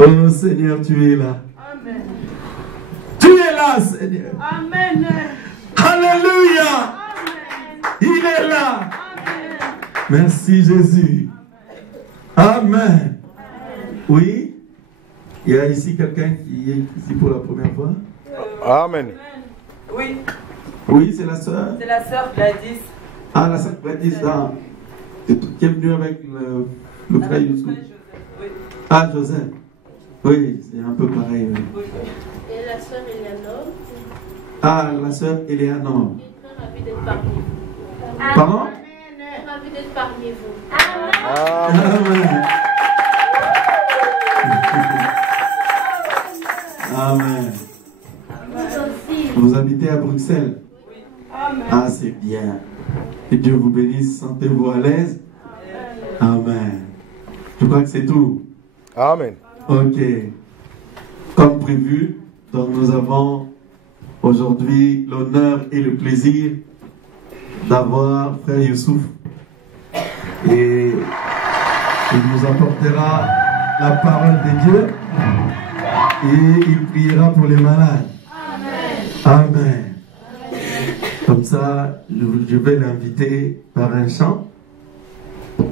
Oh Seigneur, tu es là. Amen. Tu es là, Seigneur. Amen. Alléluia. Amen. Il est là. Amen. Merci Jésus. Amen. Oui. Il y a ici quelqu'un qui est ici pour la première fois. Amen. Oui. Oui, c'est la sœur. C'est la sœur Gladys. Ah, la sœur Gladys, qui est venue avec le frère Youssou. Oui. Ah, Joseph. Oui, c'est un peu pareil. Oui. Et la sœur Eleanor. Ah, la sœur Eleanor. Je suis très ravie d'être parmi vous. Pardon? Très ravie d'être parmi vous. Amen. Amen. Vous habitez à Bruxelles? Oui. Amen. Ah, c'est bien. Que Dieu vous bénisse. Sentez-vous à l'aise? Amen. Je crois que c'est tout. Amen. Ok. Comme prévu, donc nous avons aujourd'hui l'honneur et le plaisir d'avoir Frère Youssouf. Et il nous apportera la parole de Dieu et il priera pour les malades. Amen. Amen. Comme ça, je vais l'inviter par un chant.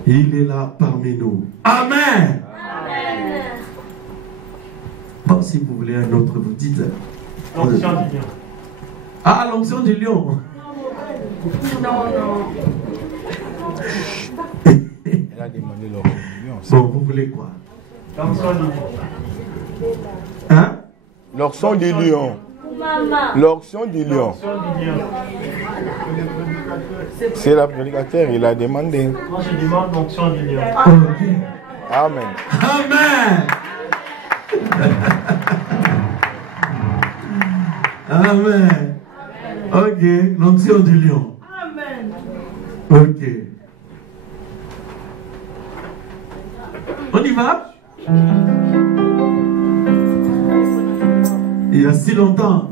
Il est là parmi nous. Amen. Amen. Bon, si vous voulez un autre, vous dites. L'onction du lion. Ah, l'onction du lion. Non. Elle a demandé l'onction. Bon, vous voulez quoi? L'onction du lion. Hein? L'onction du lion. Maman. L'onction du lion. L'onction du lion. C'est le prédicateur, il a demandé. Moi, je demande l'onction du lion. Ok. Amen. Amen. Amen. Ok, l'onction du lion. Amen. Ok. On y va? Il y a si longtemps.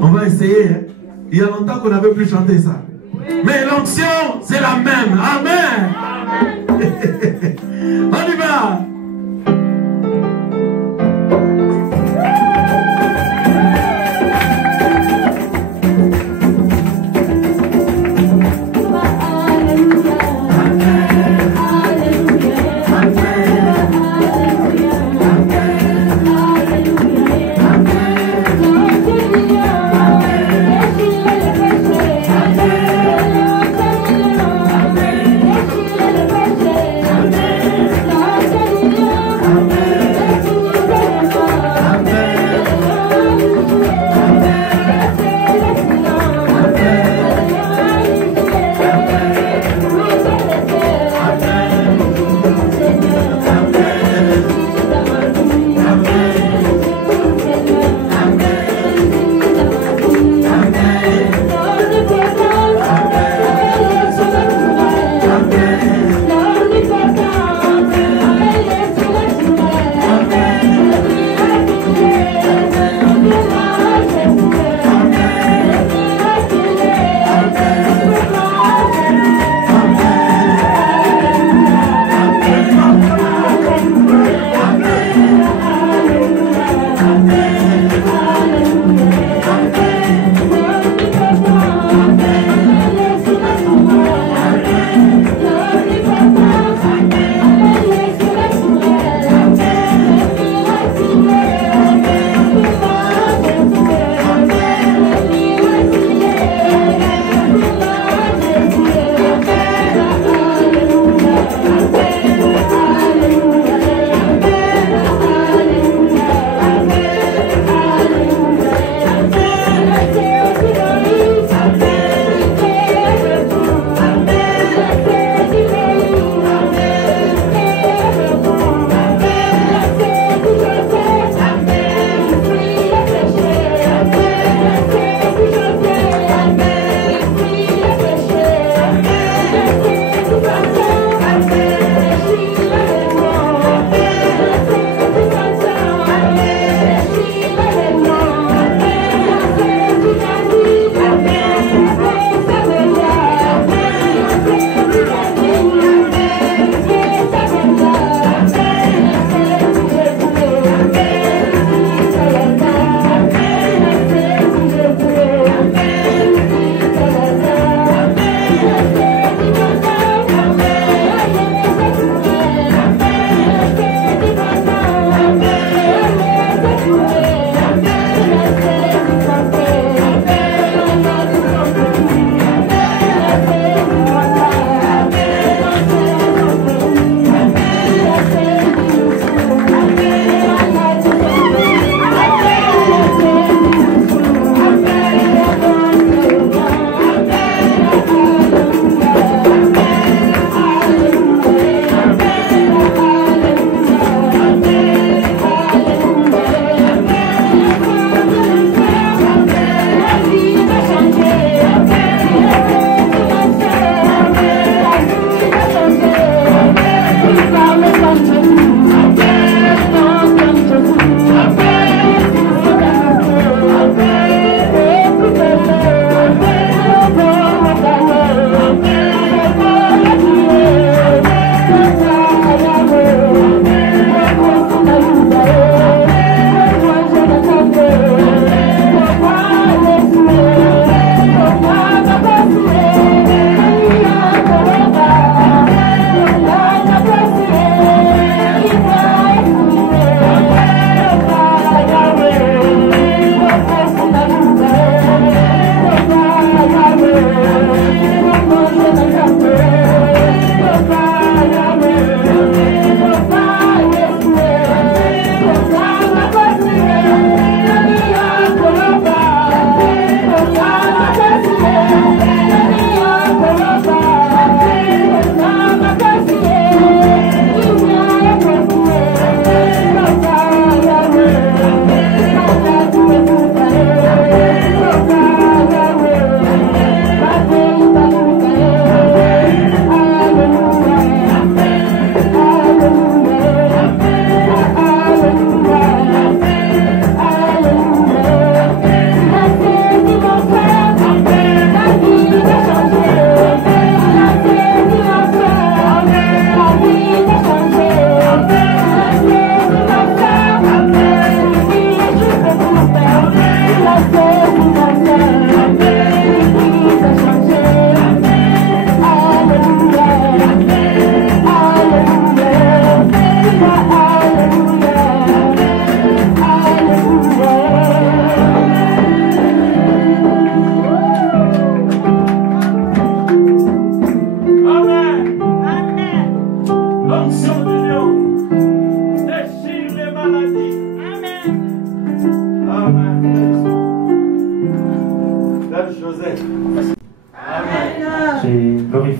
On va essayer. Hein? Il y a longtemps qu'on n'avait plus chanté ça. Mais l'onction, c'est la même. Amen. On y va. Amen.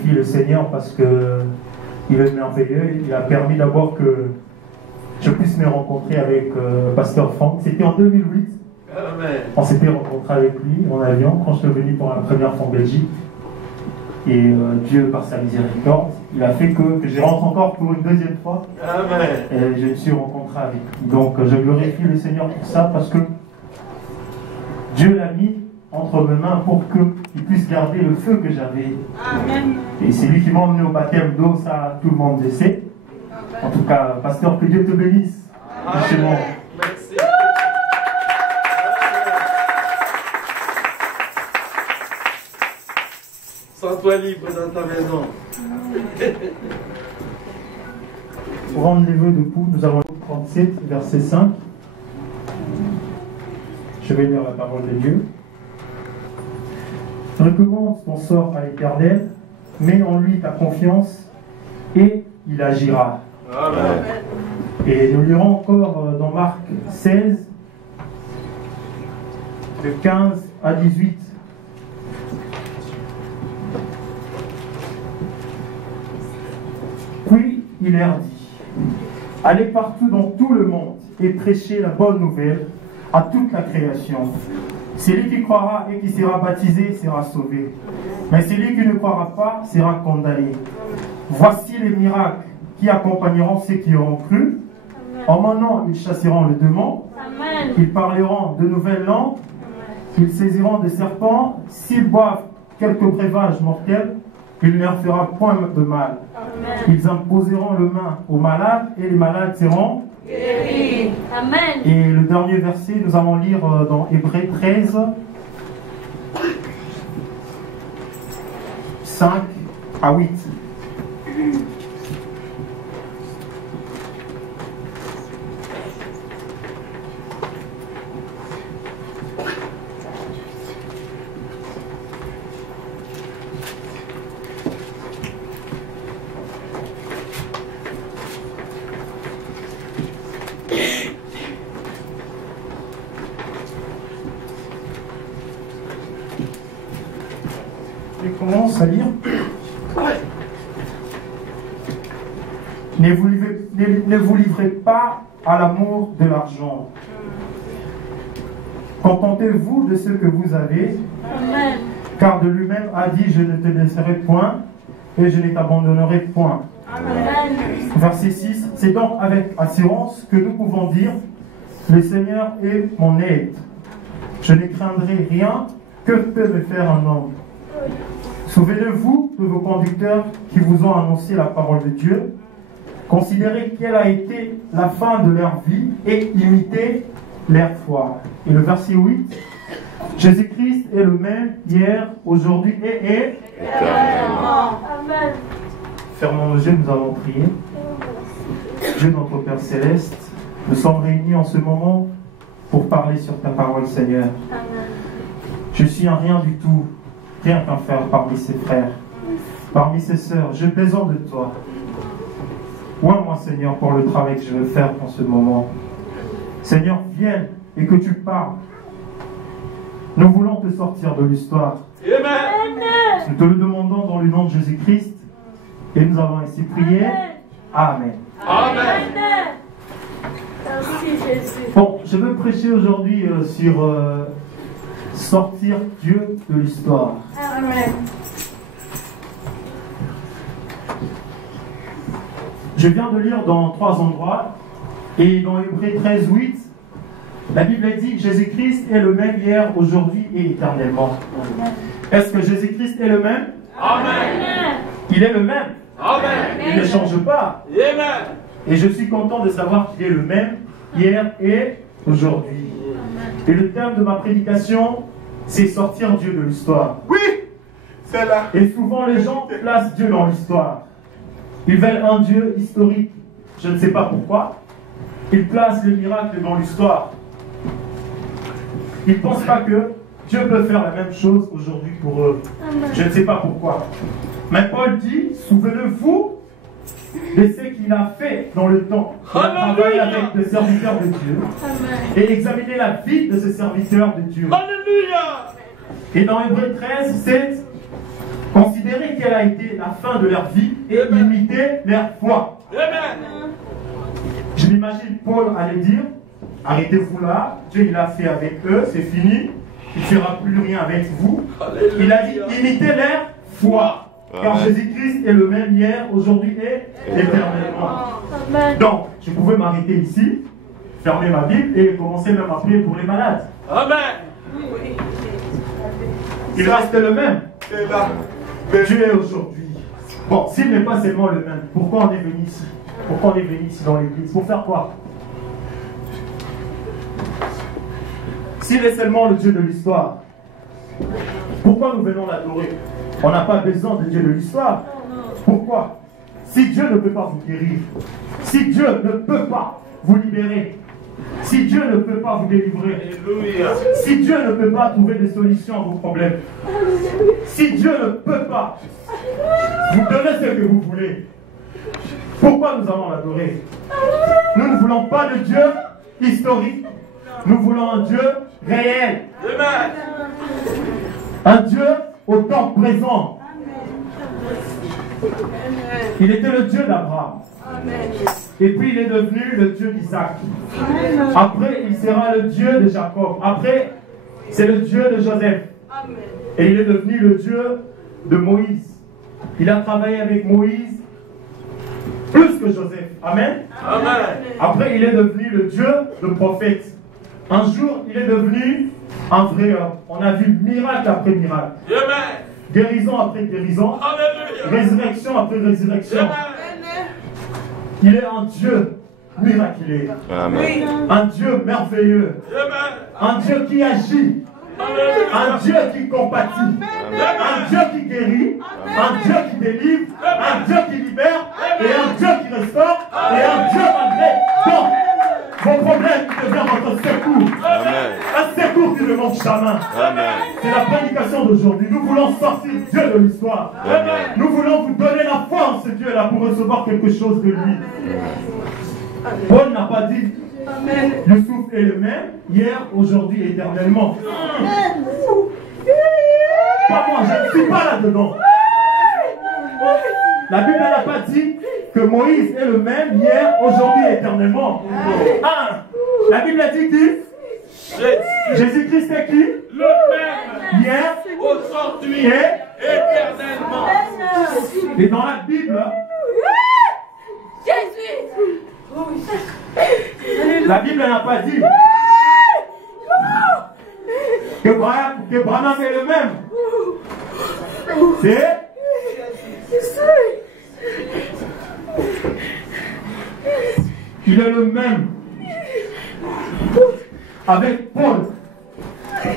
glorifie le Seigneur parce que il est merveilleux. Il a permis d'abord que je puisse me rencontrer avec Pasteur Franck. C'était en 2008. Amen. On s'était rencontré avec lui en avion quand je suis venu pour la première fois en Belgique. Et Dieu, par sa miséricorde, il a fait que je rentre encore pour une deuxième fois. Amen. Et je me suis rencontré avec lui. Donc je glorifie le Seigneur pour ça parce que Dieu l'a mis entre mes mains pour qu'il puisse garder le feu que j'avais. Amen. Et c'est lui qui m'a emmené au baptême d'eau, ça tout le monde le sait. En tout cas, pasteur, que Dieu te bénisse. Richement. Merci. Sens-toi libre dans ta maison. Pour rendre les vœux de Pou, nous avons Luc 37, verset 5. Je vais lire la parole de Dieu. Recommande ton sort à l'Éternel, mets en lui ta confiance et il agira. Amen. Et nous lirons encore dans Marc 16, de 15 à 18. Puis il leur dit, allez partout dans tout le monde et prêchez la bonne nouvelle à toute la création. Celui qui croira et qui sera baptisé sera sauvé. Mais celui qui ne croira pas sera condamné. Voici les miracles qui accompagneront ceux qui auront cru. En mon nom, ils chasseront le démon. Amen. Ils parleront de nouvelles langues. Ils saisiront des serpents. S'ils boivent quelques breuvages mortels, il ne leur fera point de mal. Amen. Ils imposeront le main aux malades et les malades seront. Guéri. Amen. Et le dernier verset, nous allons lire dans Hébreux 13, 5 à 8. Je commence à lire. Ne vous livrez pas à l'amour de l'argent. Contentez-vous de ce que vous avez, Amen. car de lui-même a dit, je ne te laisserai point et je ne t'abandonnerai point. Amen. Verset 6, c'est donc avec assurance que nous pouvons dire, le Seigneur est mon aide. Je ne craindrai rien, que peut me faire un homme? Souvenez-vous de vos conducteurs qui vous ont annoncé la parole de Dieu. Considérez quelle a été la fin de leur vie et imitez leur foi. Et le verset 8, Jésus-Christ est le même hier, aujourd'hui et éternellement. Amen. Fermons nos yeux, nous allons prier. Dieu notre Père Céleste, nous sommes réunis en ce moment pour parler sur ta parole, Seigneur. Amen. Je suis un rien du tout, rien qu'un frère parmi ses frères, parmi ses sœurs. J'ai besoin de toi. Oins-moi, Seigneur, pour le travail que je veux faire en ce moment. Seigneur, viens et que tu parles. Nous voulons te sortir de l'histoire. Amen. Nous te le demandons dans le nom de Jésus-Christ et nous avons ainsi prié. Amen. Amen. Merci Jésus. Bon, je veux prêcher aujourd'hui sur sortir Dieu de l'histoire. Amen. Je viens de lire dans 3 endroits et dans Hébreux 13, 8, la Bible dit que Jésus-Christ est le même hier, aujourd'hui et éternellement. Est-ce que Jésus-Christ est le même? Amen. Il est le même. Amen. Il ne change pas. Amen. Et je suis content de savoir qu'il est le même hier et aujourd'hui. Et le thème de ma prédication, c'est sortir Dieu de l'histoire. Oui, c'est là. Et souvent les gens placent Dieu dans l'histoire. Ils veulent un Dieu historique. Je ne sais pas pourquoi. Ils placent le miracle dans l'histoire. Ils ne pensent pas que Dieu peut faire la même chose aujourd'hui pour eux. Je ne sais pas pourquoi. Mais Paul dit, souvenez-vous de ce qu'il a fait dans le temps. Il a travaillé avec des serviteurs de Dieu. Amen. Et examiné la vie de ces serviteurs de Dieu. Alléluia. Et dans Hébreux 13, 7, Considérez quelle a été la fin de leur vie et imitez leur foi. Je m'imagine Paul allait dire, arrêtez-vous là, Dieu il a fait avec eux, c'est fini, il ne fera plus rien avec vous. Il a dit, imitez leur foi. Car Jésus-Christ est le même hier, aujourd'hui et éternellement. Donc, je pouvais m'arrêter ici, fermer ma Bible et commencer même à prier pour les malades. Amen. Il reste le même. Dieu est aujourd'hui. Bon, s'il n'est pas seulement le même, pourquoi on est venu ici? Pourquoi on est venu ici dans l'église? Pour faire quoi? S'il est seulement le Dieu de l'histoire, pourquoi nous venons l'adorer? On n'a pas besoin de Dieu de l'histoire. Pourquoi? Si Dieu ne peut pas vous guérir, si Dieu ne peut pas vous libérer, si Dieu ne peut pas vous délivrer, si Dieu ne peut pas trouver des solutions à vos problèmes, si Dieu ne peut pas vous donner ce que vous voulez, pourquoi nous allons l'adorer? Nous ne voulons pas de Dieu historique, nous voulons un Dieu réel. Un Dieu au temps présent. Il était le Dieu d'Abraham. Et puis il est devenu le Dieu d'Isaac. Après, il sera le Dieu de Jacob. Après, c'est le Dieu de Joseph. Et il est devenu le Dieu de Moïse. Il a travaillé avec Moïse plus que Joseph. Amen. Après, il est devenu le Dieu de prophète. Un jour, il est devenu un vrai homme. On a vu miracle après miracle. Guérison après guérison. Résurrection après résurrection. Il est un Dieu miraculeux. Un Dieu merveilleux. Un Dieu qui agit. Un Dieu qui compatit. Un Dieu qui guérit. Un Dieu qui délivre. Un Dieu qui libère. Et un Dieu qui restaure. Et un Dieu malgré tout. Vos problèmes qui devient votre secours. Un secours qui ne manque jamais. C'est la prédication d'aujourd'hui. Nous voulons sortir Dieu de l'histoire. Nous voulons vous donner la foi en ce Dieu-là pour recevoir quelque chose de lui. Paul n'a pas dit Youssouf est le même, hier, aujourd'hui, éternellement. Pas moi, je ne suis pas là-dedans. La Bible n'a pas dit que Moïse est le même hier, aujourd'hui, éternellement. La Bible a dit qui? Jésus-Christ est qui? Le même. Hier, Aujourd'hui. Et éternellement. Et dans la Bible, la Bible n'a pas dit que Branham est le même. C'est il est le même avec Paul.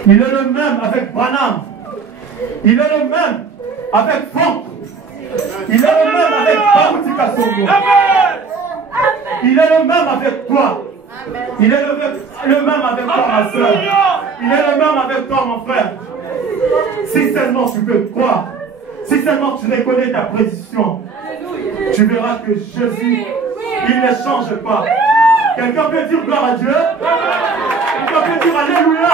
Il est le même avec Branham. Il est le même avec Franck. Il est le même avec Baruti Kasongo. Il est le même avec toi. Il est le même avec toi, ma soeur. Il est le même avec toi, mon frère. Si seulement tu peux croire, si seulement tu reconnais ta position, tu verras que Jésus, il ne change pas. Quelqu'un peut dire gloire à Dieu? Quelqu'un peut dire alléluia?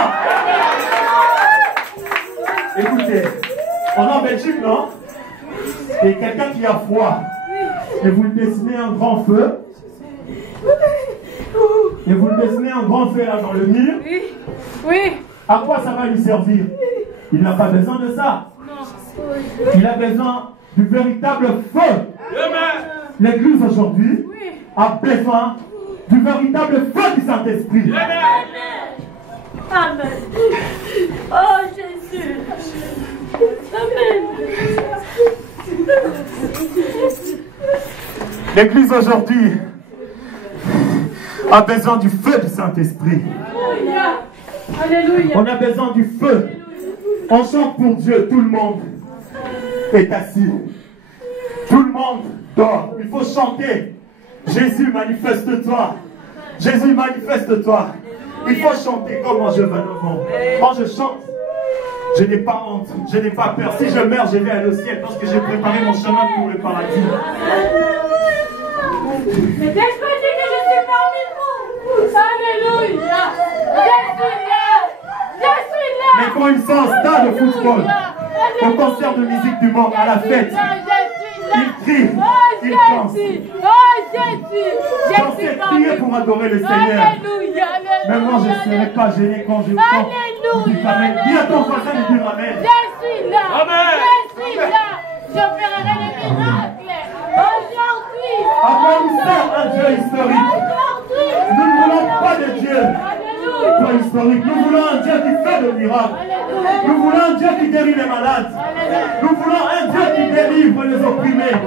Écoutez, on est en Belgique, non? Et quelqu'un qui a froid, et vous le dessinez un grand feu, et vous le dessinez un grand feu là dans le mur, à quoi ça va lui servir? Il n'a pas besoin de ça. Il a besoin du véritable feu. L'église aujourd'hui a besoin du véritable feu du Saint-Esprit. Amen. Oh Jésus. Amen. L'église aujourd'hui a besoin du feu du Saint-Esprit. Alléluia. On a besoin du feu. On chante pour Dieu, tout le monde est assis. Tout le monde dort. Il faut chanter. Jésus, manifeste-toi. Jésus, manifeste-toi. Il faut chanter comme moi je veux. Quand je chante, je n'ai pas honte, je n'ai pas peur. Si je meurs, je vais aller au ciel parce que j'ai préparé mon chemin pour le paradis. Mais l'Esprit dit que je suis parmi vous. Alléluia. Je suis là. Je suis là. Mais quand ils sont en stade de football, au concert de musique du monde, à la fête. Il crie, il danse. Dans cette prière pour adorer le Seigneur. Même moi, je ne serai pas gêné quand je chante. Amen. Dis à ton voisin de dire Amen. Je suis là. Amen. Je suis là. J'opérerai les miracles. Aujourd'hui. Après, nous sert un Dieu historique. Nous ne voulons pas de Dieu historique. Nous voulons un Dieu qui fait des miracles. Nous voulons un Dieu qui guérit les malades. Nous voulons un Dieu qui délivre les opprimés.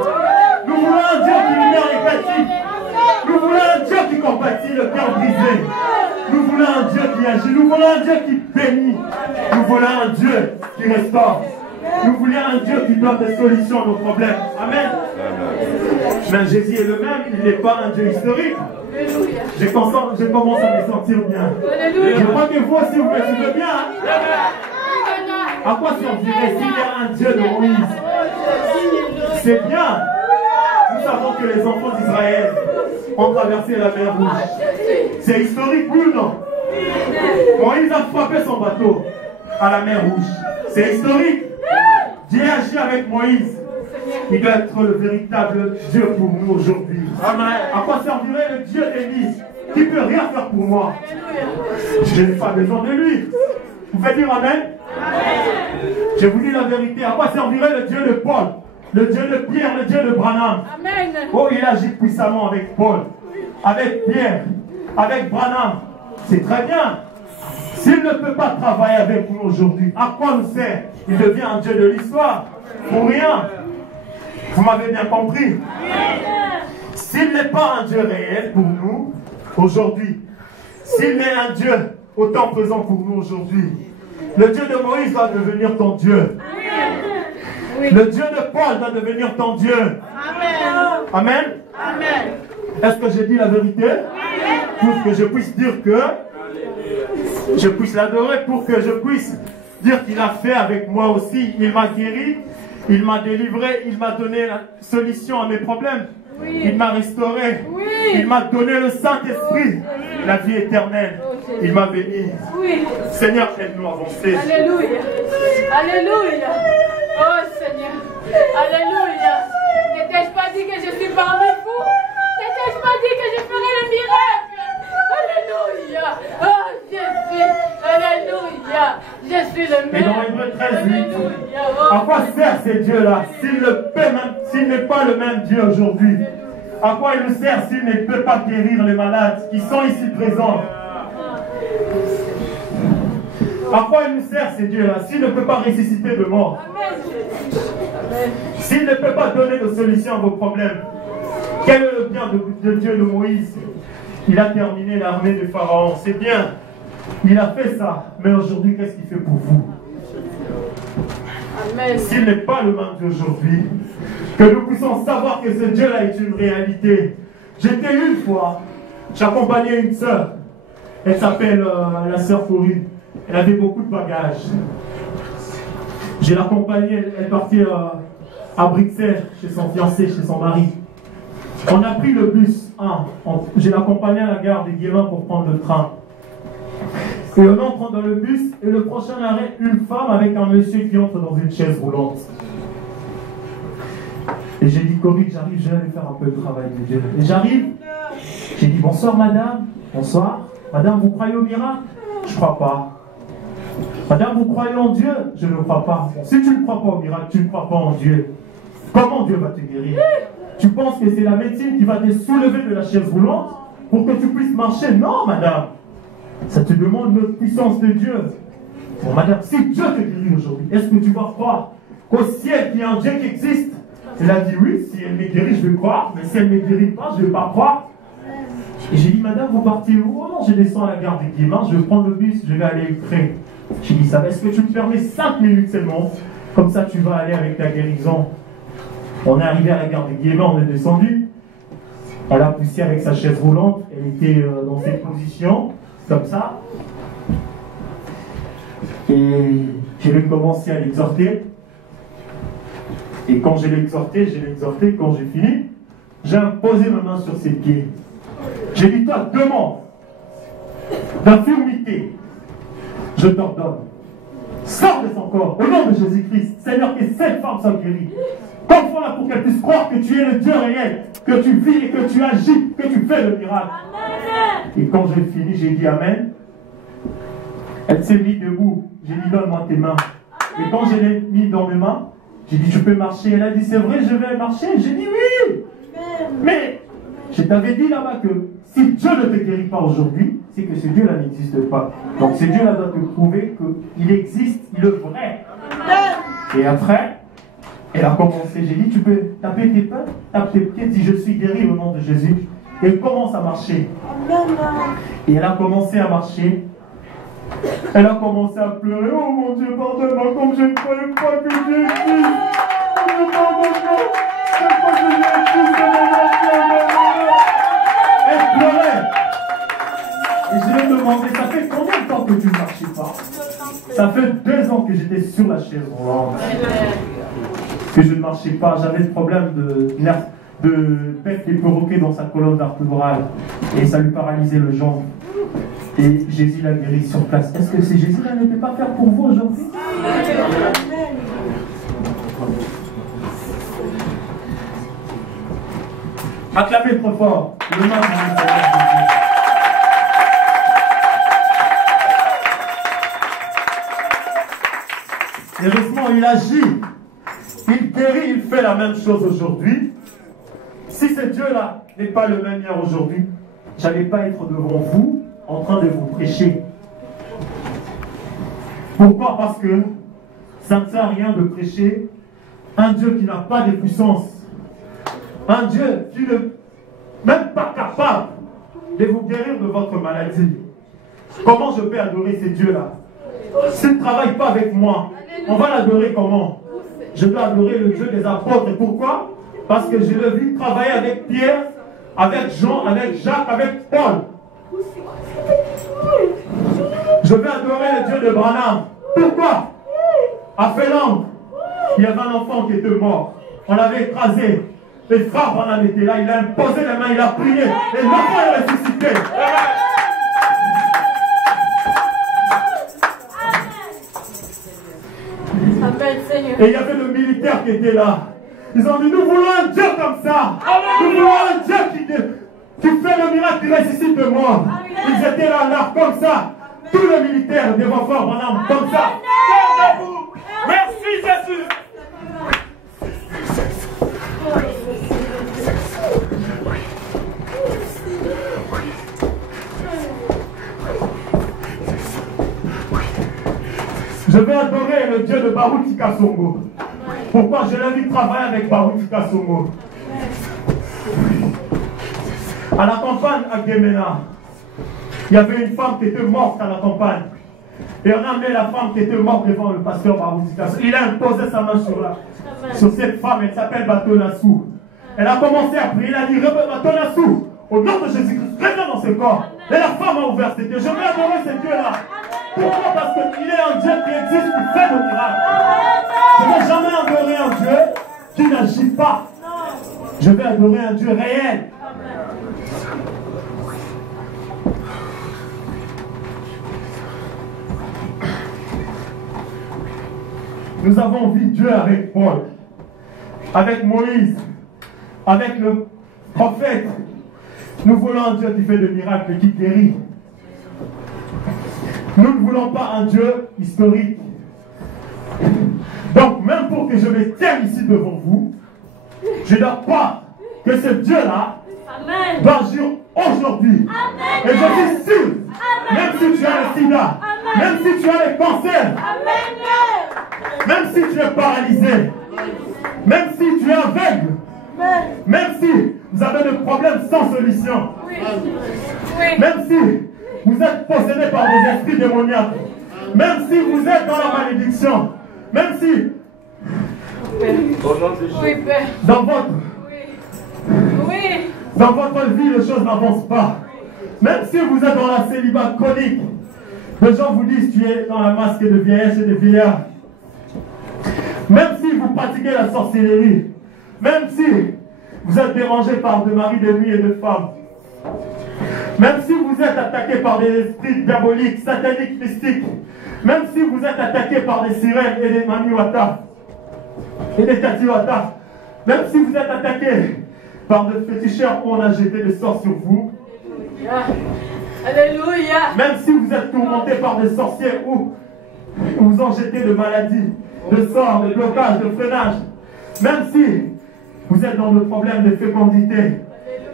Nous voulons un Dieu qui libère les captifs. Nous voulons un Dieu qui compatit le cœur brisé. Nous voulons un Dieu qui agit. Nous voulons un Dieu qui bénit. Nous voulons un Dieu qui restaure. Nous voulons un Dieu qui donne des solutions à nos problèmes. Amen. Mais Jésus est le même, il n'est pas un Dieu historique. Je commence à me sentir bien. Je crois que vous aussi vous me suivez bien. À quoi servirait s'il y a un Dieu de Moïse? C'est bien. Nous savons que les enfants d'Israël ont traversé la mer Rouge. C'est historique, oui ou non? Moïse a frappé son bateau à la mer Rouge. C'est historique. Dieu agit avec Moïse. Il doit être le véritable Dieu pour nous aujourd'hui. À quoi servirait le Dieu d'Élie qui ne peut rien faire pour moi? Je n'ai pas besoin de lui. Vous pouvez dire Amen? Je vous dis la vérité. À quoi servirait le Dieu de Paul, le Dieu de Pierre, le Dieu de Branham? Oh, il agit puissamment avec Paul, avec Pierre, avec Branham. C'est très bien. S'il ne peut pas travailler avec nous aujourd'hui, à quoi nous sert? Il devient un Dieu de l'histoire. Pour rien. Vous m'avez bien compris. S'il n'est pas un Dieu réel pour nous aujourd'hui, s'il n'est un Dieu autant présent pour nous aujourd'hui, le Dieu de Moïse va devenir ton Dieu. Le Dieu de Paul va devenir ton Dieu. Amen. Est-ce que j'ai dit la vérité? Pour que je puisse dire que je puisse l'adorer, pour que je puisse dire qu'il a fait avec moi aussi. Il m'a guéri, il m'a délivré, il m'a donné la solution à mes problèmes. Il m'a restauré, il m'a donné le Saint-Esprit, la vie éternelle. Il m'a béni. Seigneur, aide-nous à avancer. Alléluia. Alléluia. Oh Seigneur. Alléluia. N'étais-je pas dit que je suis parmi vous? N'étais-je pas dit que je ferais le miracle? Alléluia. Oh Jésus. Alléluia. Je suis le même. Et dans Hébreux 13:8, à quoi sert ces dieux-là s'il n'est pas le même Dieu aujourd'hui? À quoi il nous sert s'il ne peut pas guérir les malades qui sont ici présents? À quoi il nous sert ces dieux-là s'il ne peut pas ressusciter de mort? S'il ne peut pas donner de solution à vos problèmes? Quel est le bien de Dieu de Moïse? Il a terminé l'armée de Pharaon. C'est bien. Il a fait ça. Mais aujourd'hui, qu'est-ce qu'il fait pour vous? S'il n'est pas le même Dieu aujourd'hui, que nous puissions savoir que ce Dieu-là est une réalité. J'étais une fois, j'accompagnais une sœur. Elle s'appelle la sœur Corinne. Elle avait beaucoup de bagages. Je l'accompagnais, elle partait à Bruxelles, chez son fiancé, chez son mari. On a pris le bus 1. Je l'accompagnais à la gare de Guémin pour prendre le train. Et on entre dans le bus, et le prochain arrêt, une femme avec un monsieur qui entre dans une chaise roulante. Et j'ai dit, Corinne, j'arrive, je vais aller faire un peu de travail de Dieu. Et j'arrive, j'ai dit, bonsoir madame, bonsoir. Madame, vous croyez au miracle? Je ne crois pas. Madame, vous croyez en Dieu? Je ne crois pas. Si tu ne crois pas au miracle, tu ne crois pas en Dieu. Comment Dieu va te guérir? Tu penses que c'est la médecine qui va te soulever de la chaise roulante pour que tu puisses marcher? Non, madame. Ça te demande notre puissance de Dieu. Bon, madame, si Dieu te guérit aujourd'hui, est-ce que tu vas croire qu'au ciel, il y a un Dieu qui existe? Elle a dit oui, si elle me guérit, je vais croire, mais si elle ne me guérit pas, je ne vais pas croire. Et j'ai dit, madame, vous partez où? Oh non, je descends à la gare de Guémin, je vais prendre le bus, je vais aller près. J'ai dit, ça va, est-ce que tu me permets 5 minutes seulement? Comme ça, tu vas aller avec ta guérison. On est arrivé à la gare de Guémin, on est descendu. Elle a poussé avec sa chaise roulante, elle était dans cette position, comme ça. Et j'ai commencé à l'exhorter. Et quand je l'ai exhorté, quand j'ai fini, j'ai imposé ma main sur ses pieds. J'ai dit, toi, demande d'infirmité, je t'ordonne. Sors de son corps, au nom de Jésus-Christ. Seigneur, que cette femme soit guérie. Confond-la pour qu'elle puisse croire que tu es le Dieu réel, que tu vis et que tu agis, que tu fais le miracle. Amen. Et quand j'ai fini, j'ai dit Amen. Elle s'est mise debout. J'ai dit donne-moi tes mains. Et quand je l'ai mis dans mes mains, j'ai dit tu peux marcher. Elle a dit c'est vrai, je vais marcher. J'ai dit oui. Mais je t'avais dit là-bas que si Dieu ne te guérit pas aujourd'hui, c'est que ce Dieu-là n'existe pas. Donc ce Dieu-là doit te prouver qu'il existe, il est vrai. Et après, elle a commencé. J'ai dit tu peux taper tes pieds, tape tes pieds, dis je suis guéri au nom de Jésus. Et elle commence à marcher. Et elle a commencé à marcher. Elle a commencé à pleurer. Oh mon Dieu, pardonne-moi, comme je ne croyais pas que Dieu existe. Pardonne-moi, je ne crois pas que Dieu existe. Elle pleurait. Et je lui ai demandé, ça fait combien de temps que tu ne marchais pas? Ça fait 2 ans que j'étais sur la chaise roulante. Que je ne marchais pas. J'avais le problème de bec des perroquets dans sa colonne vertébrale. Et ça lui paralysait le jambe. Et Jésus l'a guéri sur place. Est-ce que c'est Jésus-là ne peut pas faire pour vous aujourd'hui? Acclamez trop fort. Le nom de Jésus. Heureusement, il agit. Il guérit, il fait la même chose aujourd'hui. Si ce Dieu-là n'est pas le même hier aujourd'hui, je n'allais pas être devant vous en train de vous prêcher. Pourquoi? Parce que ça ne sert à rien de prêcher un Dieu qui n'a pas de puissance. Un Dieu qui n'est même pas capable de vous guérir de votre maladie. Comment je peux adorer ce Dieu-là? S'il ne travaille pas avec moi, on va l'adorer comment? Je dois adorer le Dieu des apôtres. Et pourquoi? Parce que je l'ai vu travailler avec Pierre, avec Jean, avec Jacques, avec Paul. Je vais adorer le Dieu de Branham. Pourquoi? À Féland, il y avait un enfant qui était mort. On l'avait écrasé. Les frères Branham étaient là. Il a imposé les mains, il a prié. Et l'enfant est ressuscité. Et il y avait le militaire qui était là. Ils ont dit, nous voulons un Dieu comme ça. Nous voulons un Dieu qui fait le miracle, qui ressuscite de mort. Ils étaient là, comme ça. Tous les militaires devant Frère Branham, comme ça. Merci Jésus. Je vais adorer le Dieu de Baruti Kasongo. Pourquoi? Je l'ai vu travailler avec Baruti Kasongo. À la campagne à Gemena, il y avait une femme qui était morte à la campagne. Et on a amené la femme qui était morte devant le pasteur Baruti Kasongo. Il a imposé sa main sur cette femme. Elle s'appelle Batonassou. Elle a commencé à prier. Elle a dit, Batonassou, au nom de Jésus-Christ, reviens dans ce corps. Et la femme a ouvert ses yeux. Je vais adorer ce Dieu-là. Pourquoi? Parce qu'il est un Dieu qui existe, qui fait le miracle. Je ne vais jamais adorer un Dieu qui n'agit pas. Je vais adorer un Dieu réel. Nous avons vu Dieu avec Paul, avec Moïse, avec le prophète. Nous voulons un Dieu qui fait des miracles, qui guérit. Nous ne voulons pas un Dieu historique. Donc, même pour que je me tienne ici devant vous, je dois croire que ce Dieu-là doit agir aujourd'hui. Et je suis sûr, même si tu as le sida, même si tu as le cancer, même si tu es paralysé, même si tu es aveugle, même si vous avez des problèmes sans solution, même si vous êtes possédé par des esprits démoniaques, même si vous êtes dans la malédiction, même si dans votre vie les choses n'avancent pas, même si vous êtes dans la célibat chronique, les gens vous disent tu es dans la masque de vieillesse et de vieillard, même si vous pratiquez la sorcellerie, même si vous êtes dérangé par des maris de nuit et de femmes, Même si vous êtes attaqué par des esprits diaboliques, sataniques, mystiques, même si vous êtes attaqué par des sirènes et des maniwata, et des tatiwata, même si vous êtes attaqué par des féticheurs où on a jeté des sorts sur vous, Alléluia. même si vous êtes tourmenté par des sorciers où vous ont jeté de maladies, de sorts, de blocages, de freinage, même si vous êtes dans le problème de fécondité,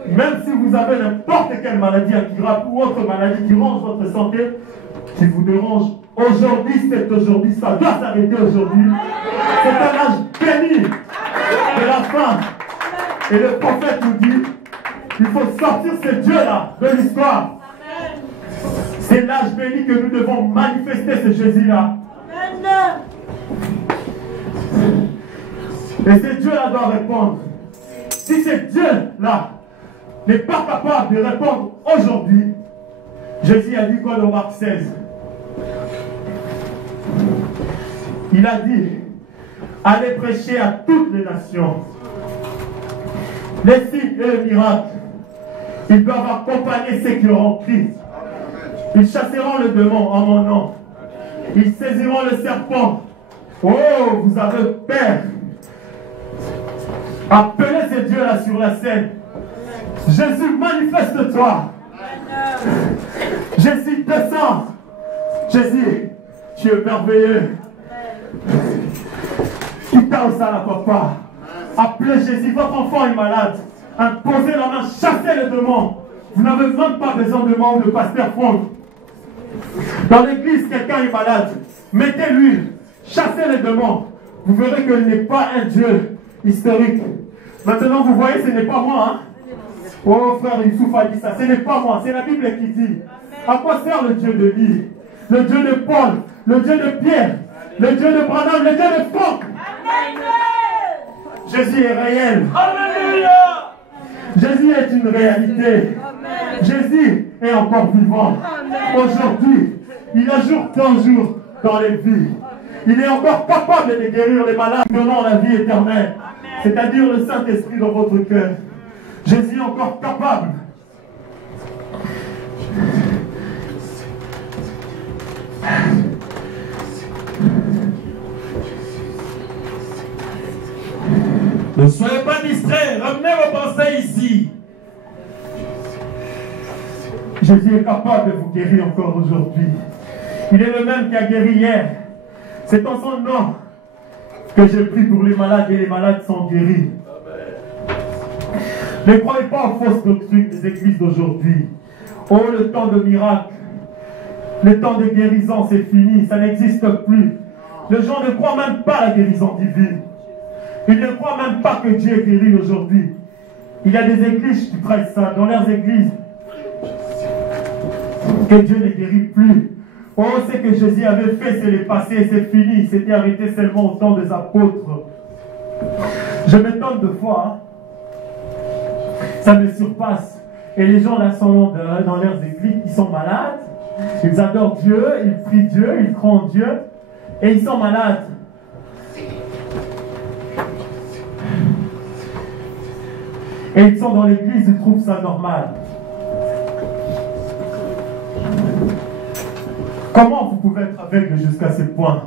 même si vous avez n'importe quelle maladie incurable ou autre maladie qui ronge votre santé, qui vous dérange, aujourd'hui, c'est aujourd'hui, ça doit s'arrêter aujourd'hui. C'est un âge béni de la fin. Et le prophète nous dit, il faut sortir ces dieux-là de l'histoire. C'est l'âge béni que nous devons manifester ce Jésus-là. Et ce Dieu-là doit répondre. Si ce Dieu-là n'est pas capable de répondre aujourd'hui, Jésus a dit quoi dans Marc 16? Il a dit, allez prêcher à toutes les nations. Les signes et les miracles, ils doivent accompagner ceux qui auront Christ. Ils chasseront le démon en mon nom. Ils saisiront le serpent. Oh, vous avez peur. Appelez ces dieux-là sur la scène. Jésus, manifeste-toi. Jésus, descends. Jésus, tu es merveilleux. Itaosala papa. Appelez Jésus, votre enfant est malade. Imposez la main, chassez le démon. Vous n'avez même pas besoin de membres de pasteur Franck. Dans l'église, quelqu'un est malade. Mettez l'huile, chassez les démons. Vous verrez qu'il n'est pas un Dieu historique. Maintenant, vous voyez, ce n'est pas moi. Hein? Oh frère Youssouf a dit ça. Ce n'est pas moi, c'est la Bible qui dit. À quoi sert le Dieu de Lie, le Dieu de Paul, le Dieu de Pierre, le Dieu de Branham, le Dieu de Franck? Jésus est réel. Alléluia. Jésus est une réalité. Jésus est encore vivant. Aujourd'hui, il ajoute un jour dans les vies. Il est encore capable de guérir les malades, donnant la vie éternelle. C'est-à-dire le Saint-Esprit dans votre cœur. Jésus est encore capable. Ne soyez pas distraits, ramenez vos pensées ici. Jésus est capable de vous guérir encore aujourd'hui. Il est le même qui a guéri hier. C'est en son nom que j'ai pris pour les malades et les malades sont guéris. Ne croyez pas aux fausses doctrines des églises d'aujourd'hui. Oh, le temps de miracle, le temps de guérison, c'est fini, ça n'existe plus. Les gens ne croient même pas à la guérison divine. Ils ne croient même pas que Dieu guérit aujourd'hui. Il y a des églises qui prêchent ça dans leurs églises. Que Dieu ne guérit plus. Oh, ce que Jésus avait fait, c'est le passé, c'est fini. C'était arrêté seulement au temps des apôtres. Je m'étonne de fois. Hein. Ça me surpasse. Et les gens là sont dans leurs églises, ils sont malades. Ils adorent Dieu, ils prient Dieu, ils croient en Dieu. Et ils sont malades. Et ils sont dans l'église, ils trouvent ça normal. Comment vous pouvez être aveugle jusqu'à ce point?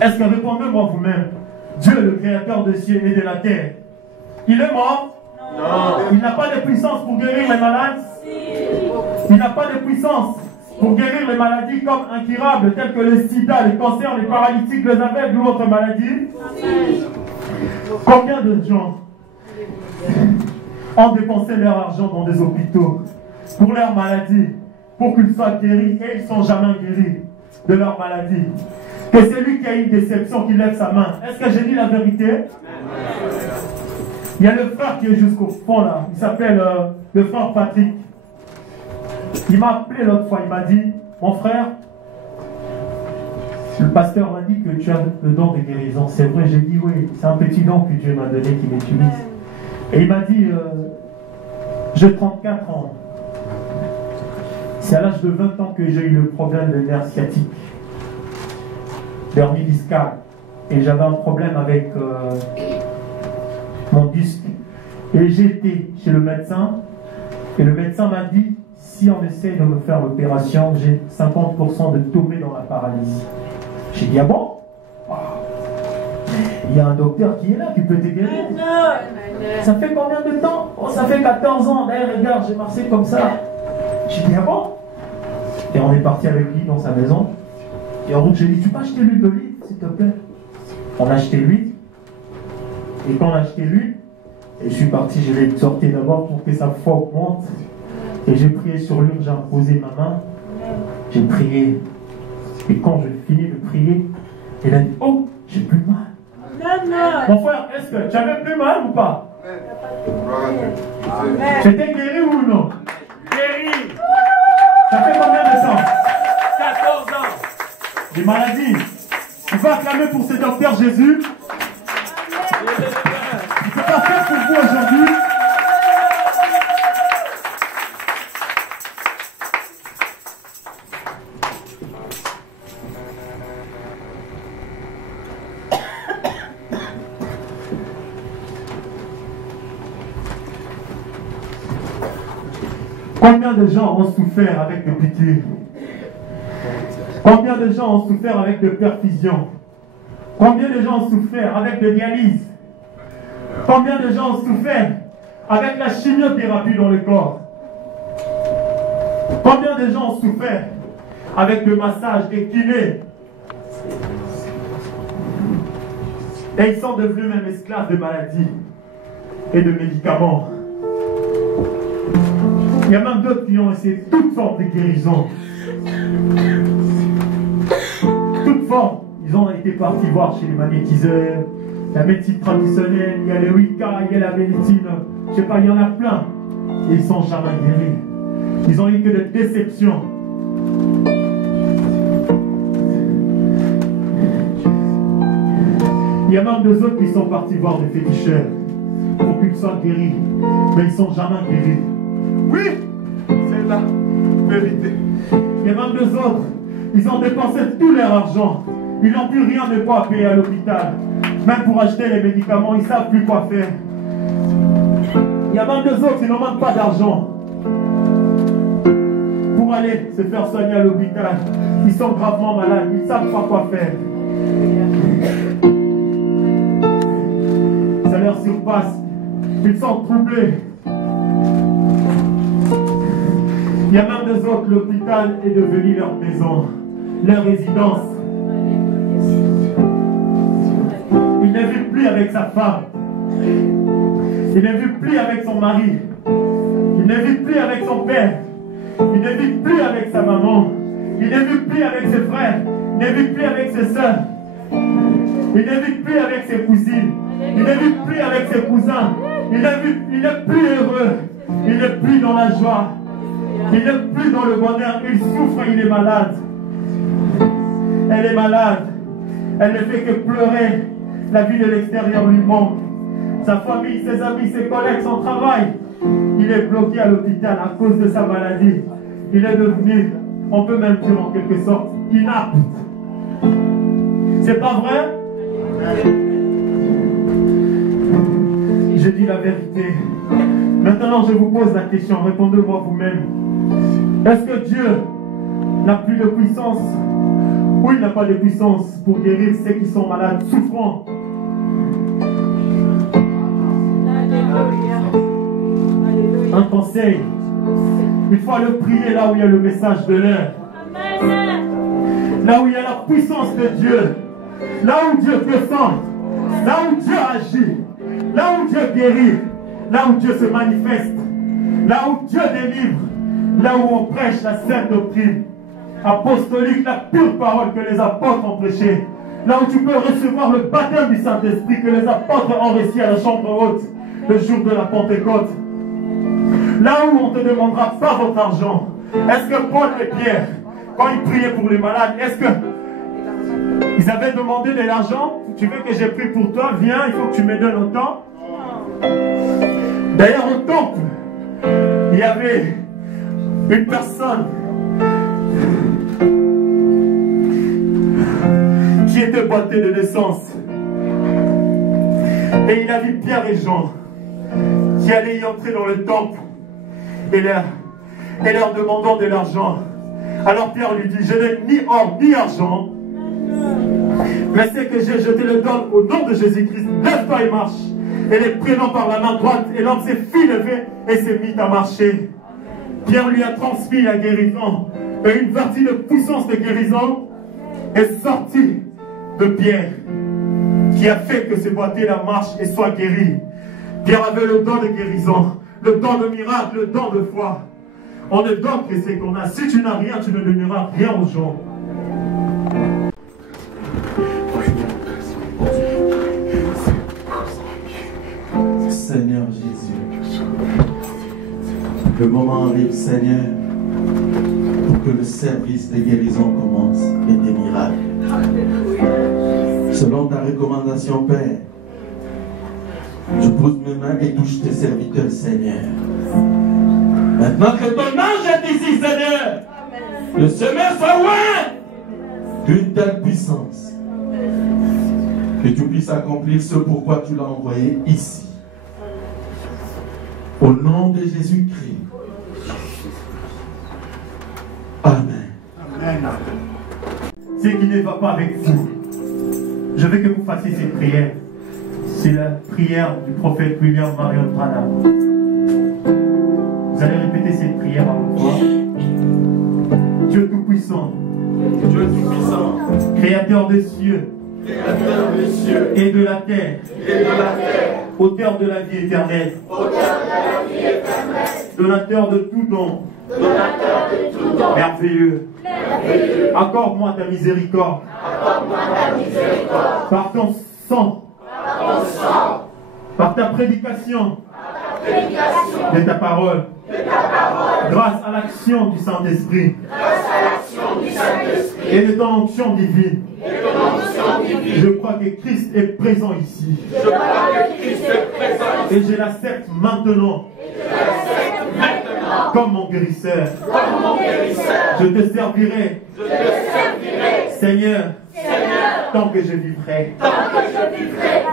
Est-ce que répondez-moi vous-même, Dieu, le créateur des cieux et de la terre, il est mort? Non. Il n'a pas de puissance pour guérir les malades? Il n'a pas de puissance pour guérir les maladies comme incurables, telles que le sida, les cancers, les paralytiques, les aveugles ou autres maladies? Combien de gens ont dépensé leur argent dans des hôpitaux pour leurs maladies, pour qu'ils soient guéris, et ils ne sont jamais guéris de leur maladie? Que c'est lui qui a une déception qui lève sa main. Est-ce que j'ai dit la vérité? Il y a le frère qui est jusqu'au fond là, il s'appelle le frère Patrick. Il m'a appelé l'autre fois, il m'a dit, mon frère, le pasteur m'a dit que tu as le don de guérison. C'est vrai, j'ai dit oui, c'est un petit don que Dieu m'a donné, qu'il m'utilise. Et il m'a dit, j'ai 34 ans. C'est à l'âge de 20 ans que j'ai eu le problème de nerf sciatique, l'hernie discale. Et j'avais un problème avec mon disque. Et j'ai été chez le médecin. Et le médecin m'a dit, si on essaie de me faire l'opération, j'ai 50% de tomber dans la paralysie. J'ai dit, ah bon? Il y a un docteur qui est là, qui peut te guérir. Ça fait combien de temps? Oh, ça fait 14 ans. D'ailleurs, regarde, j'ai marché comme ça. J'ai dit, ah bon? Et on est parti avec lui dans sa maison. Et en route, j'ai dit, tu peux acheter l'huile d'olive, s'il te plaît? On a acheté l'huile. Et quand on a acheté l'huile, et je suis parti, je l'ai sorti d'abord pour que sa foi augmente. Et j'ai prié sur l'huile, j'ai imposé ma main. J'ai prié. Et quand j'ai fini de prier, il a dit, oh, j'ai plus mal. Mon frère, est-ce que tu avais plus mal ou pas? J'étais guéri ou non? Guéri. Ça fait combien de temps? 14 ans. Des maladies. On va acclamer pour ce docteur Jésus. Il ne peut pas faire pour vous aujourd'hui. Combien de gens ont souffert avec des piqûres? Combien de gens ont souffert avec des perfusions? Combien de gens ont souffert avec des dialyses? Combien de gens ont souffert avec la chimiothérapie dans le corps? Combien de gens ont souffert avec le massage, des kinés? Et ils sont devenus même esclaves de maladies et de médicaments. Il y a même d'autres qui ont essayé toutes formes de guérison. Toutes formes. Ils ont été partis voir chez les magnétiseurs, la médecine traditionnelle, il y a les Wicca, il y a la médecine, je sais pas, il y en a plein. Et ils ne sont jamais guéris. Ils ont eu que des déceptions. Il y a même des autres qui sont partis voir des féticheurs pour qu'ils soient guéris. Mais ils ne sont jamais guéris. Oui, c'est la vérité. Il y a même deux autres, ils ont dépensé tout leur argent. Ils n'ont plus rien de quoi payer à l'hôpital. Même pour acheter les médicaments, ils ne savent plus quoi faire. Il y a même deux autres, ils n'ont même pas d'argent pour aller se faire soigner à l'hôpital. Ils sont gravement malades, ils ne savent pas quoi faire. Ça leur surpasse. Ils sont troublés. Il y a même des autres, l'hôpital est devenu leur maison, leur résidence. Il ne vit plus avec sa femme. Il ne vit plus avec son mari. Il ne vit plus avec son père. Il ne vit plus avec sa maman. Il ne vit plus avec ses frères. Il ne vit plus avec ses soeurs. Il ne vit plus avec ses cousines. Il ne vit plus avec ses cousins. Il n'est plus heureux. Il n'est plus dans la joie. Il n'est plus dans le bonheur. Il souffre, il est malade. Elle est malade. Elle ne fait que pleurer. La vie de l'extérieur lui manque. Sa famille, ses amis, ses collègues, son travail. Il est bloqué à l'hôpital à cause de sa maladie. Il est devenu, on peut même dire en quelque sorte, inapte. C'est pas vrai? Je dis la vérité. Maintenant, je vous pose la question. Répondez-moi vous-même. Est-ce que Dieu n'a plus de puissance? Ou il n'a pas de puissance pour guérir ceux qui sont malades, souffrants? Un conseil, il faut aller prier là où il y a le message de l'heure, là où il y a la puissance de Dieu, là où Dieu descend, là où Dieu agit, là où Dieu guérit, là où Dieu se manifeste, là où Dieu délivre, là où on prêche la sainte doctrine apostolique, la pure parole que les apôtres ont prêchée, là où tu peux recevoir le baptême du Saint-Esprit que les apôtres ont reçu à la chambre haute le jour de la Pentecôte. Là où on ne te demandera pas votre argent. Est-ce que Paul et Pierre, quand ils priaient pour les malades, est-ce que ils avaient demandé de l'argent? Tu veux que j'ai pris pour toi? Viens, il faut que tu me donnes autant. D'ailleurs, au temple, il y avait une personne qui était boitée de naissance. Et il a vu Pierre et Jean qui allaient y entrer dans le temple. et leur demandant de l'argent. Alors Pierre lui dit, je n'ai ni or ni argent, mais c'est que j'ai, je te le donne au nom de Jésus-Christ. Lève-toi et marche. Et les prenant par la main droite, et l'homme s'est fit lever et s'est mis à marcher. Pierre lui a transmis la guérison, et une partie de puissance de guérison est sortie de Pierre, qui a fait que ce boiteux-là marche et soit guéri. Pierre avait le don de guérison, le don de miracle, le don de foi. On ne donne que ce qu'on a. Si tu n'as rien, tu ne donneras rien aux gens. Seigneur Jésus, le moment arrive, Seigneur, pour que le service de guérison commence et des miracles. Selon ta recommandation, Père, je pose mes mains et touche tes serviteurs, Seigneur. Maintenant que ton ange est ici, Seigneur, le semeur soit loin d'une telle puissance, que tu puisses accomplir ce pourquoi tu l'as envoyé ici. Au nom de Jésus-Christ. Amen. Amen. Ce qui ne va pas avec vous, je veux que vous fassiez cette prière. C'est la prière du prophète William Marion Branham. Vous allez répéter cette prière à votre voix. Dieu Tout-Puissant, Créateur des cieux, et de la terre, auteur de la vie éternelle, donateur de tout don, merveilleux, accorde-moi ta miséricorde, par ton sang, par ta prédication de ta parole, grâce à l'action du Saint-Esprit et de ton onction divine. Je crois que Christ est présent ici. Et je l'accepte maintenant comme mon guérisseur. Je te servirai, Seigneur, tant que je vivrai.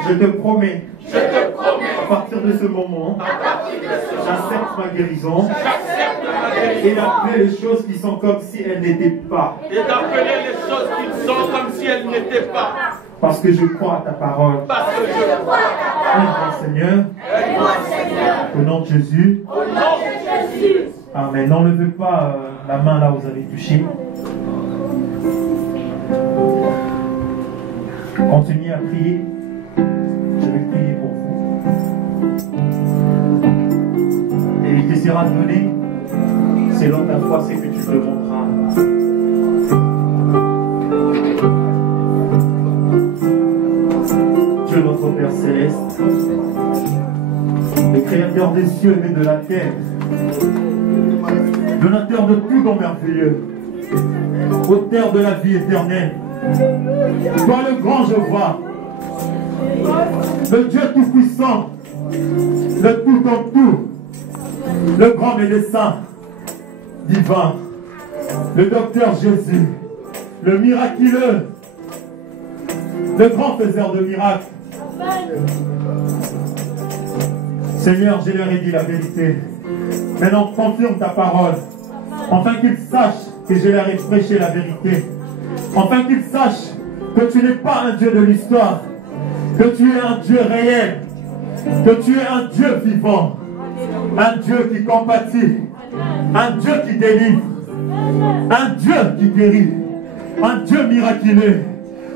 Je te promets, à partir de ce moment, j'accepte ma guérison et d'appeler les choses qui sont comme si elles n'étaient pas. Et d'appeler les choses qui sont comme si elles n'étaient pas. Parce que je crois à ta parole. Parce que je crois à ta parole. Aide-moi, Seigneur. Au nom de Jésus. Amen. N'enlevez pas la main là où vous avez touché. Continuez à prier. Je vais prier pour vous. Et il te sera donné selon ta foi ce que tu demanderas. Dieu notre Père Céleste, le Créateur des cieux et de la terre, donateur de tout don merveilleux, auteur de la vie éternelle, toi le grand Jéhovah, le Dieu tout-puissant, le tout en tout, le grand médecin divin, le docteur Jésus, le miraculeux, le grand faiseur de miracles. Seigneur, je leur ai dit la vérité. Maintenant, confirme ta parole, afin qu'ils sachent que je leur ai prêché la vérité, afin qu'ils sachent que tu n'es pas un Dieu de l'histoire, que tu es un Dieu réel, que tu es un Dieu vivant, un Dieu qui compatit, un Dieu qui délivre, un Dieu qui guérit, un Dieu miraculeux,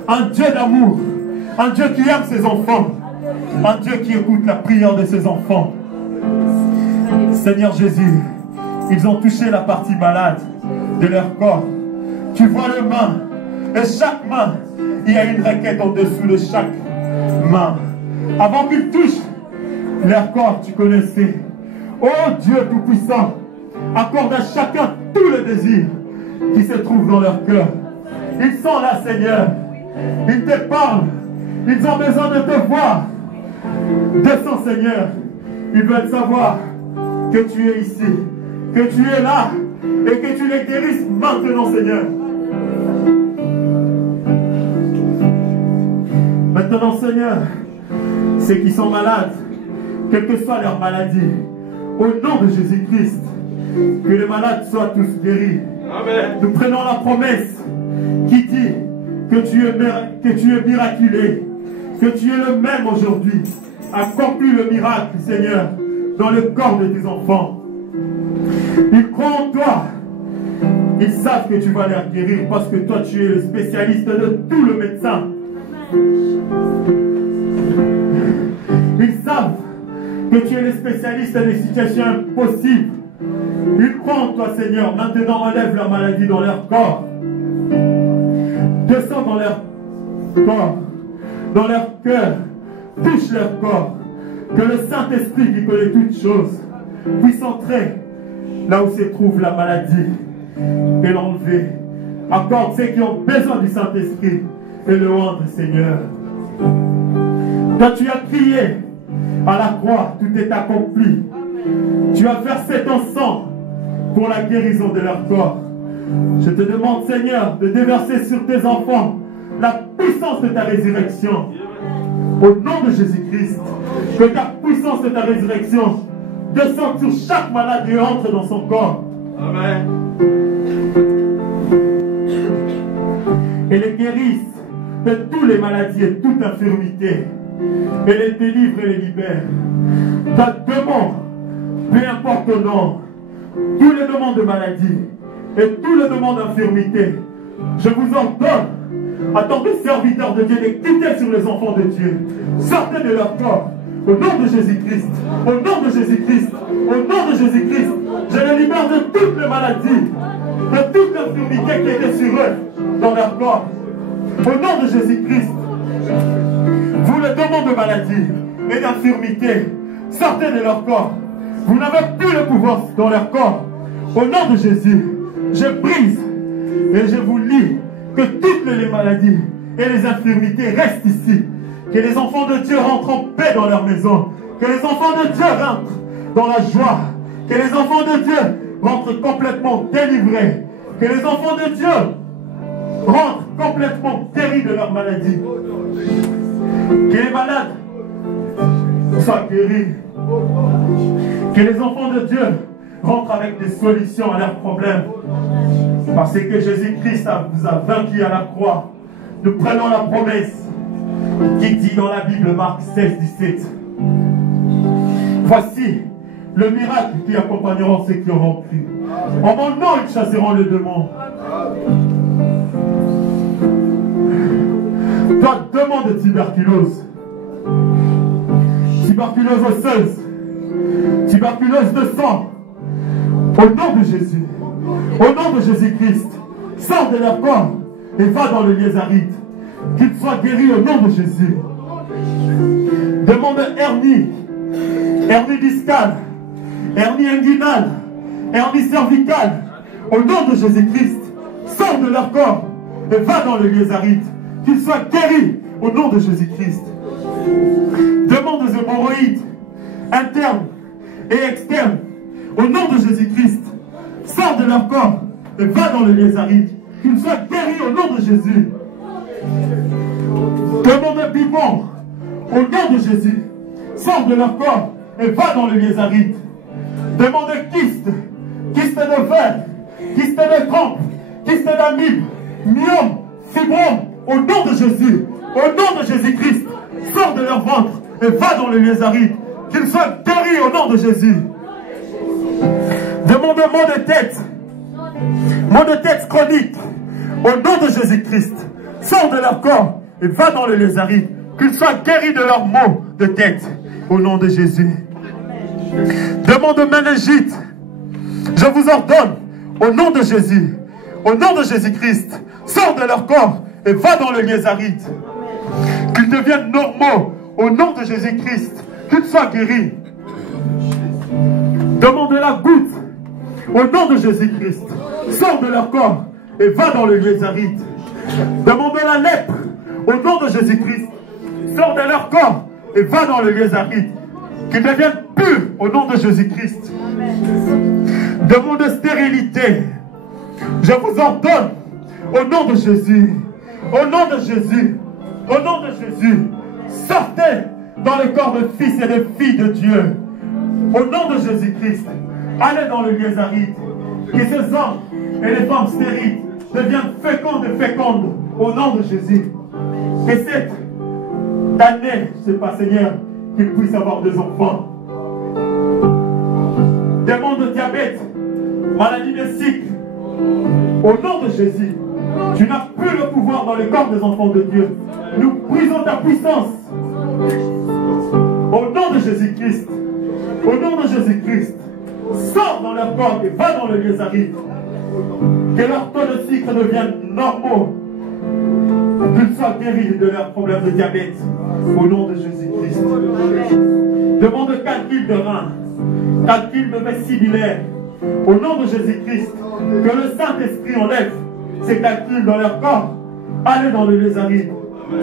un Dieu d'amour, un Dieu qui aime ses enfants, un Dieu qui écoute la prière de ses enfants. Seigneur Jésus, ils ont touché la partie malade de leur corps. Tu vois leurs mains, et chaque main, il y a une requête au-dessous de chaque main. Avant qu'ils touchent leur corps, tu connaissais. Oh Dieu Tout-Puissant, accorde à chacun tout le désir qui se trouve dans leur cœur. Ils sont là, Seigneur. Ils te parlent. Ils ont besoin de te voir. Descends, Seigneur. Ils veulent savoir que tu es ici, que tu es là et que tu les guérisses maintenant, Seigneur. Maintenant, Seigneur, ceux qui sont malades, quelle que soit leur maladie, au nom de Jésus-Christ, Que les malades soient tous guéris. Amen. Nous prenons la promesse qui dit que tu es miraculé, que tu es le même aujourd'hui. Accomplis le miracle, Seigneur, dans le corps de tes enfants. Ils croient en toi. Ils savent que tu vas les guérir parce que toi, tu es le spécialiste de tout le médecin. Ils savent que tu es le spécialiste des situations impossibles. Ils croient en toi, Seigneur. Maintenant, enlève la maladie dans leur corps. Descends dans leur corps, dans leur cœur. Touche leur corps. Que le Saint-Esprit qui connaît toutes choses puisse entrer là où se trouve la maladie et l'enlever. Accorde ceux qui ont besoin du Saint-Esprit et le rendre, Seigneur. Toi, tu as crié à la croix, tout est accompli. Tu as versé ton sang pour la guérison de leur corps. Je te demande, Seigneur, de déverser sur tes enfants la puissance de ta résurrection. Au nom de Jésus-Christ, que ta puissance de ta résurrection descende sur chaque malade et entre dans son corps. Amen. Et les guérisse de toutes les maladies et toute infirmité. Et les délivre et les libère. Ta demande, peu importe ton nom, tous les demandes de maladie et tous les demandes d'infirmité, je vous ordonne, à tant que serviteurs de Dieu, de quitter sur les enfants de Dieu. Sortez de leur corps. Au nom de Jésus-Christ, au nom de Jésus-Christ, au nom de Jésus-Christ, je les libère de toutes les maladies, de toute l'infirmité qui était sur eux, dans leur corps. Au nom de Jésus-Christ, vous les demandes de maladie et d'infirmité, sortez de leur corps. Vous n'avez plus le pouvoir dans leur corps. Au nom de Jésus, je brise et je vous lis que toutes les maladies et les infirmités restent ici. Que les enfants de Dieu rentrent en paix dans leur maison. Que les enfants de Dieu rentrent dans la joie. Que les enfants de Dieu rentrent complètement délivrés. Que les enfants de Dieu rentrent complètement guéris de leur maladie. Que les malades soient guéris. Que les enfants de Dieu rentrent avec des solutions à leurs problèmes. Parce que Jésus-Christ vous a vaincu à la croix. Nous prenons la promesse qui dit dans la Bible, Marc 16, 17. Voici le miracle qui accompagnera ceux qui auront cru. En mon nom, ils chasseront le démon. Toi, demande de tuberculose. Tuberculose osseuse. Tuberculose de sang. Au nom de Jésus. Au nom de Jésus-Christ. Sors de leur corps et va dans le lieu aride. Qu'ils soient guéris au nom de Jésus. Demande hernie. Hernie discale. Hernie inguinale. Hernie cervicale. Au nom de Jésus-Christ. Sors de leur corps et va dans le lieu aride. Qu'ils soient guéris au nom de Jésus-Christ. Demande aux hémorroïdes internes et externes au nom de Jésus-Christ. Sors de leur corps et va dans le lieu aride. Qu'ils soient guéris au nom de Jésus. Demande piment au nom de Jésus. Sors de leur corps et va dans le lieu aride. Demande kyste, kyste de verre, kyste de crampe, kyste d'amibe, myome, fibrome, au nom de Jésus, au nom de Jésus-Christ. Sors de leur ventre et va dans le lieu aride. Qu'ils soient guéris au nom de Jésus. Demande maux de tête chronique, au nom de Jésus-Christ. Sors de leur corps et va dans le lieu aride. Qu'ils soient guéris de leurs maux de tête, au nom de Jésus. Demande méningite. Je vous ordonne, au nom de Jésus, au nom de Jésus-Christ, sors de leur corps et va dans le lieu aride. Qu'ils deviennent normaux, au nom de Jésus-Christ, qu'ils soient guéris. Demande la goutte, au nom de Jésus-Christ, sors de leur corps et va dans le lieu aride. Demande la lèpre, au nom de Jésus-Christ, sors de leur corps et va dans le lieu aride. Qu'ils deviennent purs au nom de Jésus-Christ. Demande stérilité. Je vous ordonne, au nom de Jésus, au nom de Jésus, au nom de Jésus, sortez dans le corps de fils et de filles de Dieu. Au nom de Jésus-Christ, allez dans le lieu aride. Que ces hommes et les femmes stériles deviennent fécondes et fécondes au nom de Jésus. Que cette année, je ne sais pas, Seigneur, qu'ils puissent avoir des enfants. Démon de diabète, maladie de cycle, au nom de Jésus, tu n'as plus le pouvoir dans le corps des enfants de Dieu. Nous brisons ta puissance. Au nom de Jésus-Christ, au nom de Jésus-Christ, sors dans leur corps et va dans le lieu aride. Que leur taux de sucre devienne normaux. Qu'ils soient guéris de leurs problèmes de diabète. Au nom de Jésus-Christ. Demande de calcul de rein, calcul de vestibulaire. Au nom de Jésus-Christ, que le Saint-Esprit enlève ces calculs dans leur corps. Allez dans le lieu aride.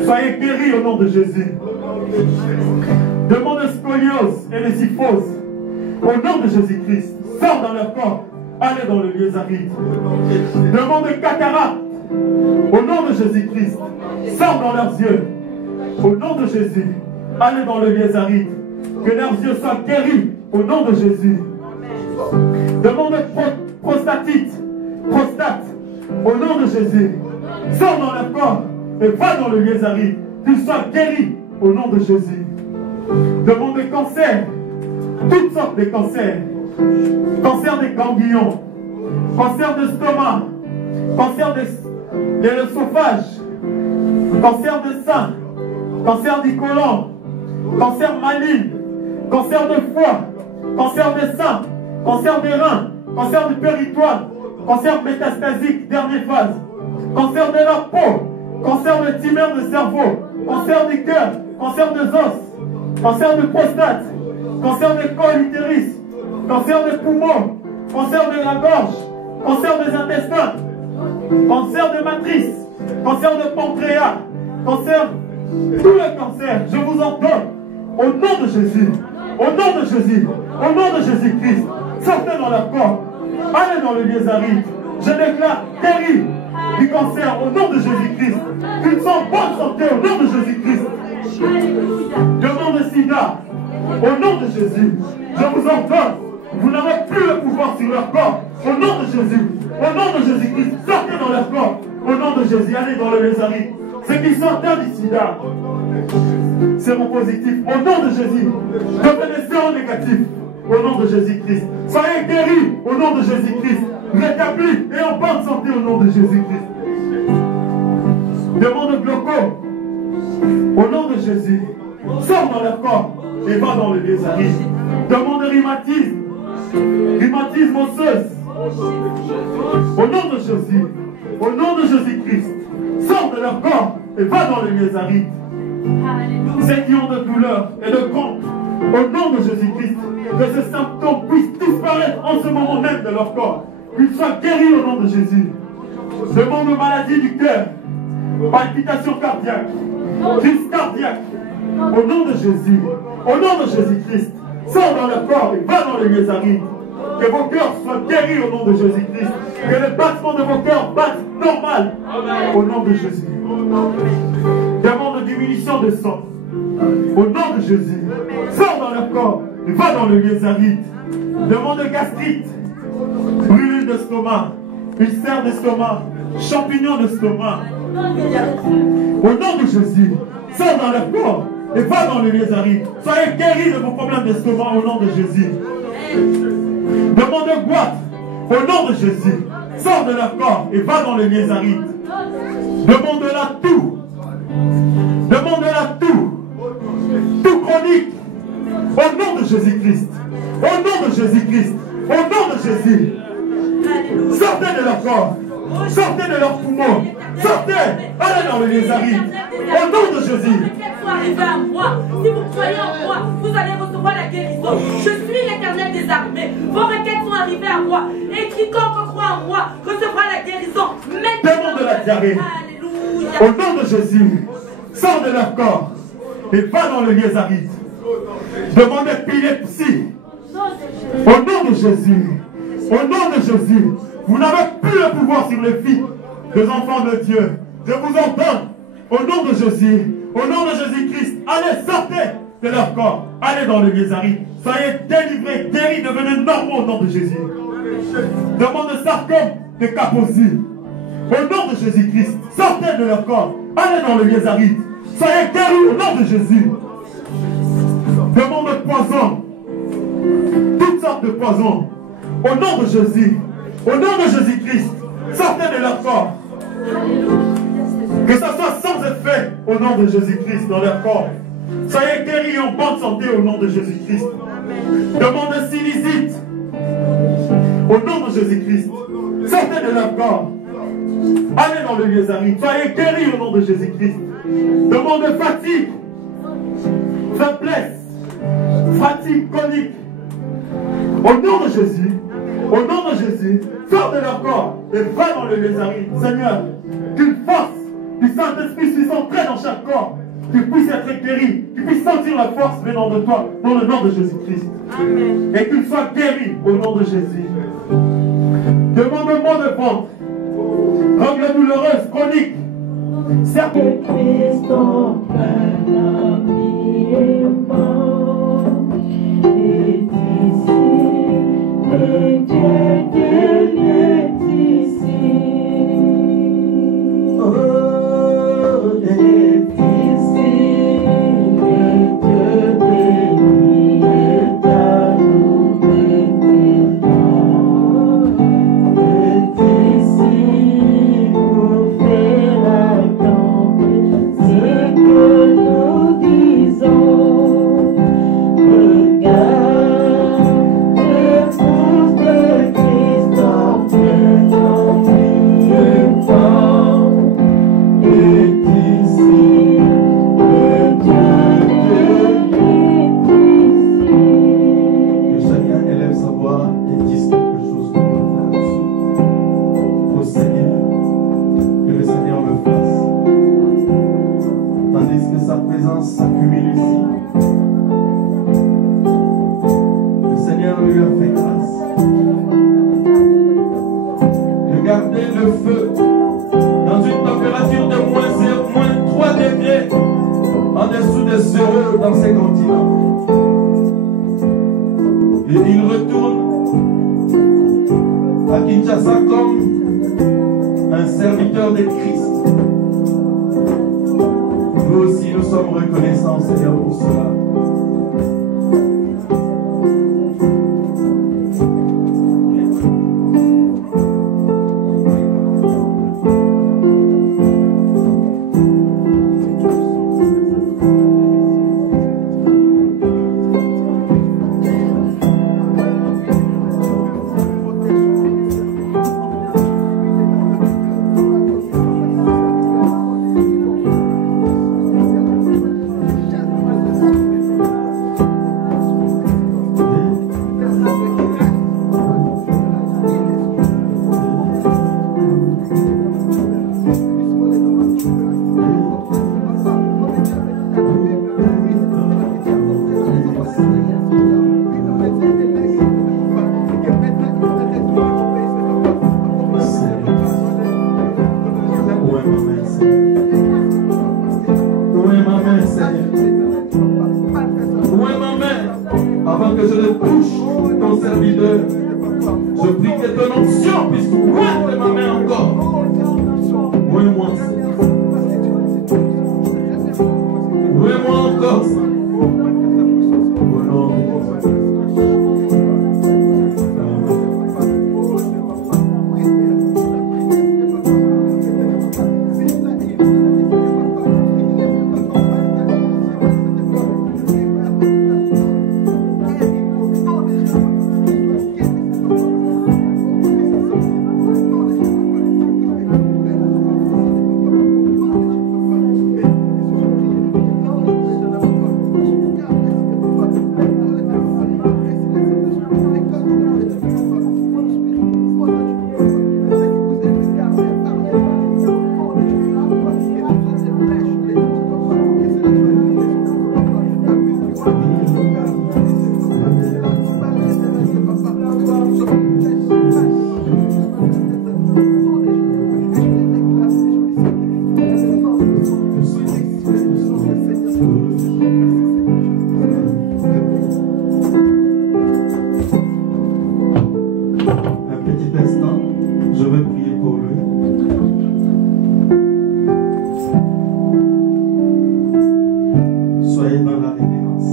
Soyez guéris au nom de Jésus. Demande de scoliose et de syphose. Au nom de Jésus-Christ, sors dans leur corps. Allez dans le lieu aride. Demande de cataracte. Au nom de Jésus-Christ, sors dans leurs yeux. Au nom de Jésus, allez dans le lieu aride. Que leurs yeux soient guéris. Au nom de Jésus. Demande de prostatite. Prostate. Au nom de Jésus, sors dans leur corps et va dans le lieu aride. Qu'ils soient guéris. Au nom de Jésus. Demande de cancer. Toutes sortes de cancers. Cancer des ganglions, cancer de l'estomac, cancer de l'œsophage, cancer de sein, cancer du côlon, cancer maligne, cancer de foie, cancer des seins, cancer des reins, cancer du péritoine, cancer métastasique, dernière phase, cancer de la peau, cancer de tumeur de cerveau, cancer du cœur, cancer des os, cancer de prostate, cancer du col utérus, cancer des poumons, cancer de la gorge, cancer des intestins, cancer de matrice, cancer de pancréas, cancer, tous les cancers, je vous en donne, au nom de Jésus, au nom de Jésus, au nom de Jésus-Christ, sortez dans leur corps, allez dans le lieu aride, je déclare guéri du cancer au nom de Jésus-Christ, qu'ils sont en bonne santé au nom de Jésus-Christ, demande de sida, au nom de Jésus, je vous en donne. Vous n'avez plus le pouvoir sur leur corps. Au nom de Jésus. Au nom de Jésus-Christ. Sortez dans leur corps. Au nom de Jésus. Allez dans le lieu aride. Ceux qui sont atteints du sida seront positifs. Au nom de Jésus. Devenez séronégatifs. Au nom de Jésus-Christ. Soyez guéris. Au nom de Jésus-Christ. Rétablis et en bonne santé. Au nom de Jésus-Christ. Demande de glaucome. Au nom de Jésus. Sors dans leur corps et va dans le lieu aride. Demande de rhumatisme. Rhumatisme osseuse. Au nom de Jésus, au nom de Jésus-Christ, sors de leur corps et va dans les lieux arides. Ceux qui ont de douleurs et de crampes, au nom de Jésus-Christ, que ces symptômes puissent disparaître en ce moment même de leur corps, qu'ils soient guéris au nom de Jésus. Demande de maladie du cœur, palpitation cardiaque, crise cardiaque, au nom de Jésus, au nom de Jésus-Christ. Sors dans le corps et va dans les lieux arides. Que vos cœurs soient guéris au nom de Jésus-Christ. Que les battements de vos cœurs battent normal. Au nom de Jésus. Demande de diminution de sang. Au nom de Jésus. Sors dans le corps et va dans les lieux arides. Demande de gastrite. Brûlure d'estomac. Ulcère d'estomac. Champignons d'estomac. Au nom de Jésus. Sors dans le corps et va dans les lieux arides. Soyez guéris de vos problèmes d'estomac au nom de Jésus. Demande de goitre au nom de Jésus. Sors de leur corps et va dans les lieux arides. Demande de la toux. Demande de la toux. Toux chronique. Au nom de Jésus-Christ. Au nom de Jésus-Christ. Au nom de Jésus. Sortez de leur corps. Sortez de leurs poumons. Sortez. Allez dans les lieux arides. Au nom de Jésus. Arriver à moi. Si vous croyez en moi, vous allez recevoir la guérison. Je suis l'Éternel des armées. Vos requêtes sont arrivées à moi. Et quiconque croit en moi recevra la guérison. Demande de la diarrhée. Alléluia. Au nom de Jésus, sors de leur corps et va dans le lieu aride. Demande d'épilepsie. Au nom de Jésus. Au nom de Jésus. Vous n'avez plus le pouvoir sur les filles des enfants de Dieu. Je vous en donne. Au nom de Jésus. Au nom de Jésus-Christ, allez, sortez de leur corps. Allez dans le lieu aride. Soyez délivrés, guéris, devenez normaux au nom de Jésus. Demande de sarcome, de caposie. Au nom de Jésus-Christ, sortez de leur corps. Allez dans le lieu aride. Soyez guéris au nom de Jésus. Demande de poison. Toutes sortes de poisons. Au nom de Jésus. Au nom de Jésus-Christ, sortez de leur corps. Que ça soit sans effet au nom de Jésus-Christ dans leur corps. Soyez guéris en bonne santé au nom de Jésus-Christ. Demande de sinusite. Au nom de Jésus-Christ, sortez de leur corps. Allez dans le lieu aride. Soyez guéris au nom de Jésus-Christ. Demande de fatigue, faiblesse, fatigue chronique. Au nom de Jésus, au nom de Jésus, sors de leur corps et va dans le lieu aride. Seigneur, qu'une force du Saint-Esprit puisse entrer dans chaque corps, qu'il puisse être guéri, qu'il puisse sentir la force venant de toi, dans le nom de Jésus-Christ. Amen. Et qu'il soit guéri au nom de Jésus. Demande-moi de ventre, règle douloureuse, chronique. Certes, Christ en plein habillement est ici, et Dieu est ici. Oh, est ici, et Dieu béni est à nous maintenant. Est ici pour faire attendre ce que nous disons. Regarde, l'épouse de Christ en plein environnement est ici, et Dieu est ici. Que chacun élève sa voix et dise quelque chose de nous au Seigneur, que le Seigneur me fasse. Tandis que sa présence s'accumule ici, le Seigneur lui a fait grâce. Regardez le feu dans une température de moins 3 degrés en dessous de 0 dans ces continents. Et il retourne à Kinshasa comme un serviteur de Christ. Nous aussi, nous sommes reconnaissants, Seigneur, pour cela. Un petit instant, je vais prier pour lui. Soyez dans la révérence.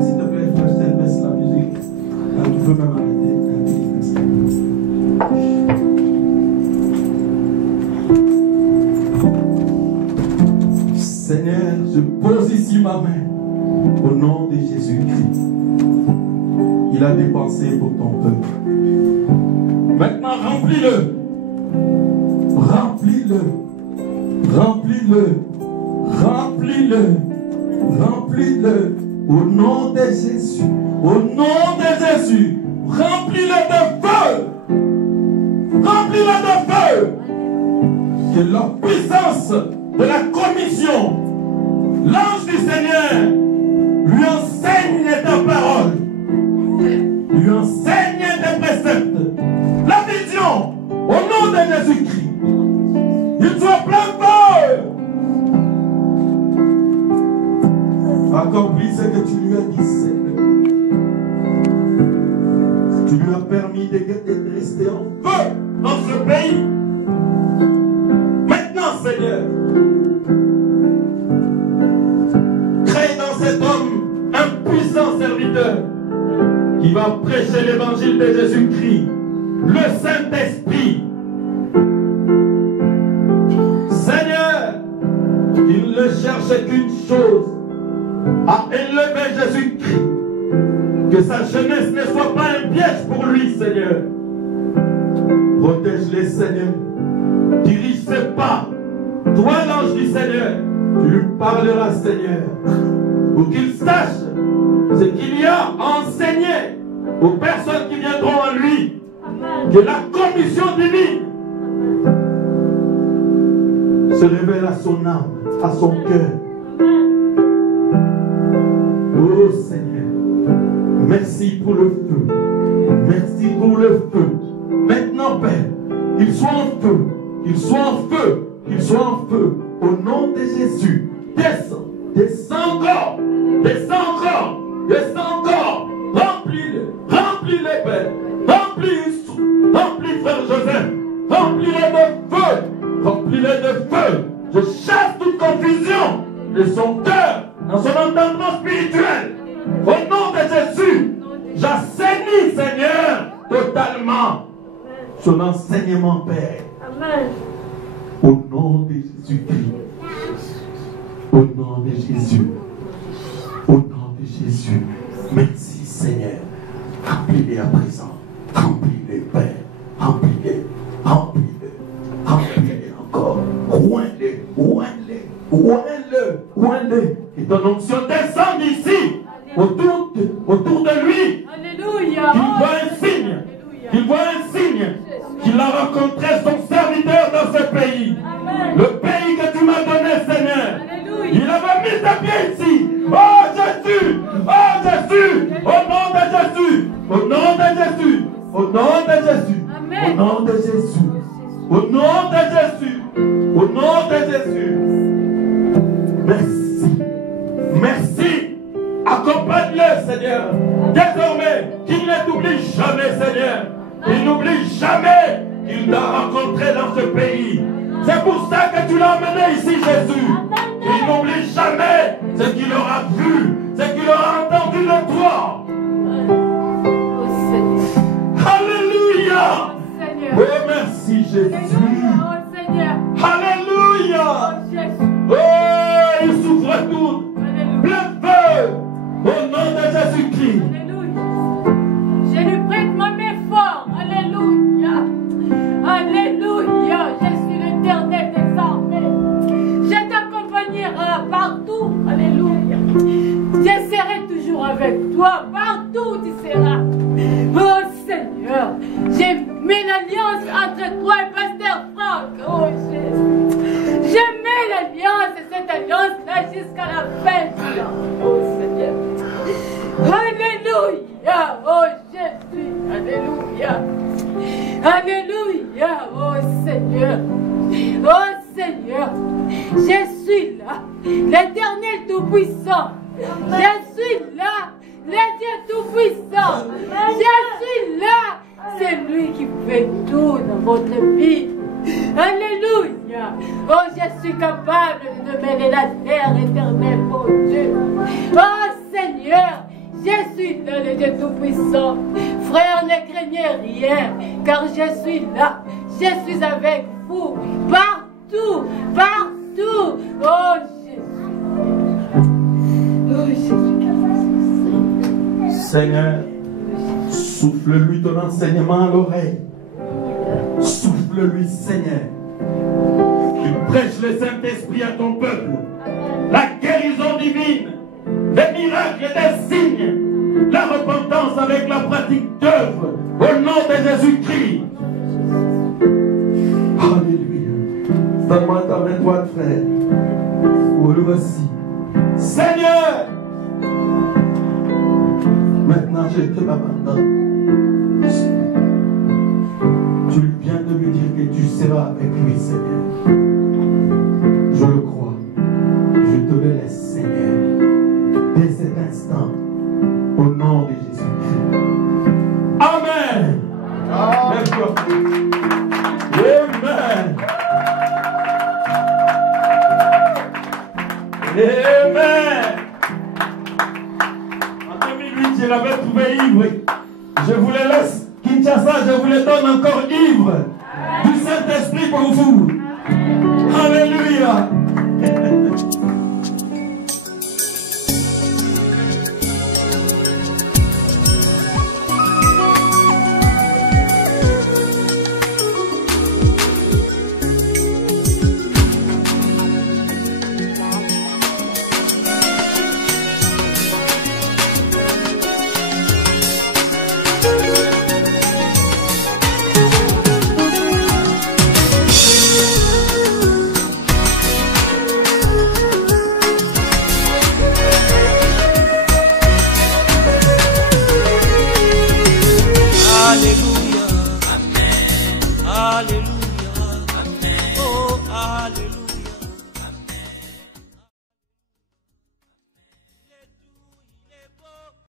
S'il te plaît, frère, baisse la musique. Tu peux même arrêter un petit instant. Seigneur, je pose ici ma main au nom de Jésus-Christ. Il a dépensé pour ton peuple. Maintenant, remplis-le. Remplis-le. Remplis-le. Remplis-le. Remplis-le. Au nom de Jésus. Au nom de Jésus. Remplis-le de feu. Remplis-le de feu. Que la puissance de la commission, l'ange du Seigneur, lui enseigne ta parole. Lui enseigne tes préceptes. La vision, au nom de Jésus-Christ. Il soit plein de feu. Accomplis ce que tu lui as dit, Seigneur. Tu lui as permis de rester en feu dans ce pays. Maintenant, Seigneur, crée dans cet homme un puissant serviteur qui va prêcher l'évangile de Jésus-Christ, le Saint-Esprit. Seigneur, il ne cherche qu'une chose, à élever Jésus-Christ. Que sa jeunesse ne soit pas un piège pour lui, Seigneur. Protège-les, Seigneur. Dirige ses pas. Toi, l'ange du Seigneur, tu lui parleras, Seigneur, pour qu'il sache ce qu'il y a à enseigner aux personnes qui viendront à lui. Que la commission divine se révèle à son âme, à son cœur. Oh Seigneur, merci pour le feu. Merci pour le feu. Maintenant, Père, qu'il soit en feu, qu'il soit en feu, qu'il soit en feu. Au nom de Jésus, descends, descends encore, descends encore, descends encore. Remplis-le, remplis-le, Père. Remplis frère Joseph. Remplis-le de feu. Remplis-le de feu. Je chasse toute confusion de son cœur, dans son entendement spirituel. Au nom de Jésus, j'assainis, Seigneur, totalement son enseignement, Père. Amen. Au nom de Jésus-Christ. Au nom de Jésus. Au nom de Jésus. Merci, Seigneur. Remplis-les à présent. Remplis-les, Père. Remplis-les. Remplis-les. Remplis-les encore. Ouin-les. Ouin-les. Ouin-le. Ouin-le. Et ton onction descend ici. Autour de lui. Alléluia. Qu'il voit un signe. Qu'il voit un signe. Qu'il a rencontré son serviteur dans ce pays. Amen. Le pays que tu m'as donné, Seigneur. Alléluia. Il avait mis tes pieds ici. Oh Jésus. Oh Jésus. Au nom de Jésus. Au nom de Jésus. Au nom de Jésus. Amen. Au nom de Jésus. Au nom de Jésus. Au nom de Jésus. Merci. Merci. Accompagne-le, Seigneur. Désormais, qu'il ne t'oublie jamais, Seigneur. Il n'oublie jamais qu'il t'a rencontré dans ce pays. C'est pour ça que tu l'as emmené ici, Jésus. Il n'oublie jamais ce qu'il aura vu, ce qu'il aura entendu de toi. Oh Seigneur. Alléluia. Seigneur. Oh, merci, Jésus. Oh Seigneur. Alléluia. Oh Jésus. Oh, il souffre tout. Alléluia. Plein feu. Au nom de Jésus-Christ. Alléluia. Je lui prête ma main fort. Alléluia. Alléluia. Je suis l'Éternel des armées. Je t'accompagnerai partout. Alléluia. Je serai toujours avec toi. Partout où tu seras. Oh Seigneur. Je mets l'alliance entre toi et Pasteur Franck. Oh Jésus. Je mets l'alliance et cette alliance-là jusqu'à la fin du temps. Oh Seigneur. Alléluia. Oh Jésus. Alléluia. Alléluia. Oh Seigneur. Oh Seigneur. Je suis là. L'Éternel Tout-Puissant. Je suis là. le Dieu Tout-Puissant. Je suis là. C'est lui qui fait tout dans votre vie. Alléluia. Oh, je suis capable de mêler la terre éternelle, mon Dieu. Oh, Seigneur, je suis là, le Dieu Tout-Puissant. Frère, ne craignez rien, car je suis là. Je suis avec vous, partout, partout. Oh, Jésus. Oh, Jésus. Seigneur, souffle-lui ton enseignement à l'oreille. Souffle-lui, Seigneur. Tu prêches le Saint-Esprit à ton peuple. La guérison divine, des miracles et des signes, la repentance avec la pratique d'œuvres au nom de Jésus-Christ. Alléluia. Donne-moi ta main droite, frère. Oh, le voici. Seigneur, maintenant je te m'abandonne. Tu viens de me dire que tu seras avec lui, Seigneur. Je le crois. Je te le laisse, Seigneur. Dès cet instant, au nom de Jésus-Christ. Amen. Lève-toi. Amen. Amen. En 2008, je l'avais trouvé ivre. Je vous le laisse. Kinshasa, je vous le donne encore ivre du Saint-Esprit pour vous. Alléluia. Alléluia.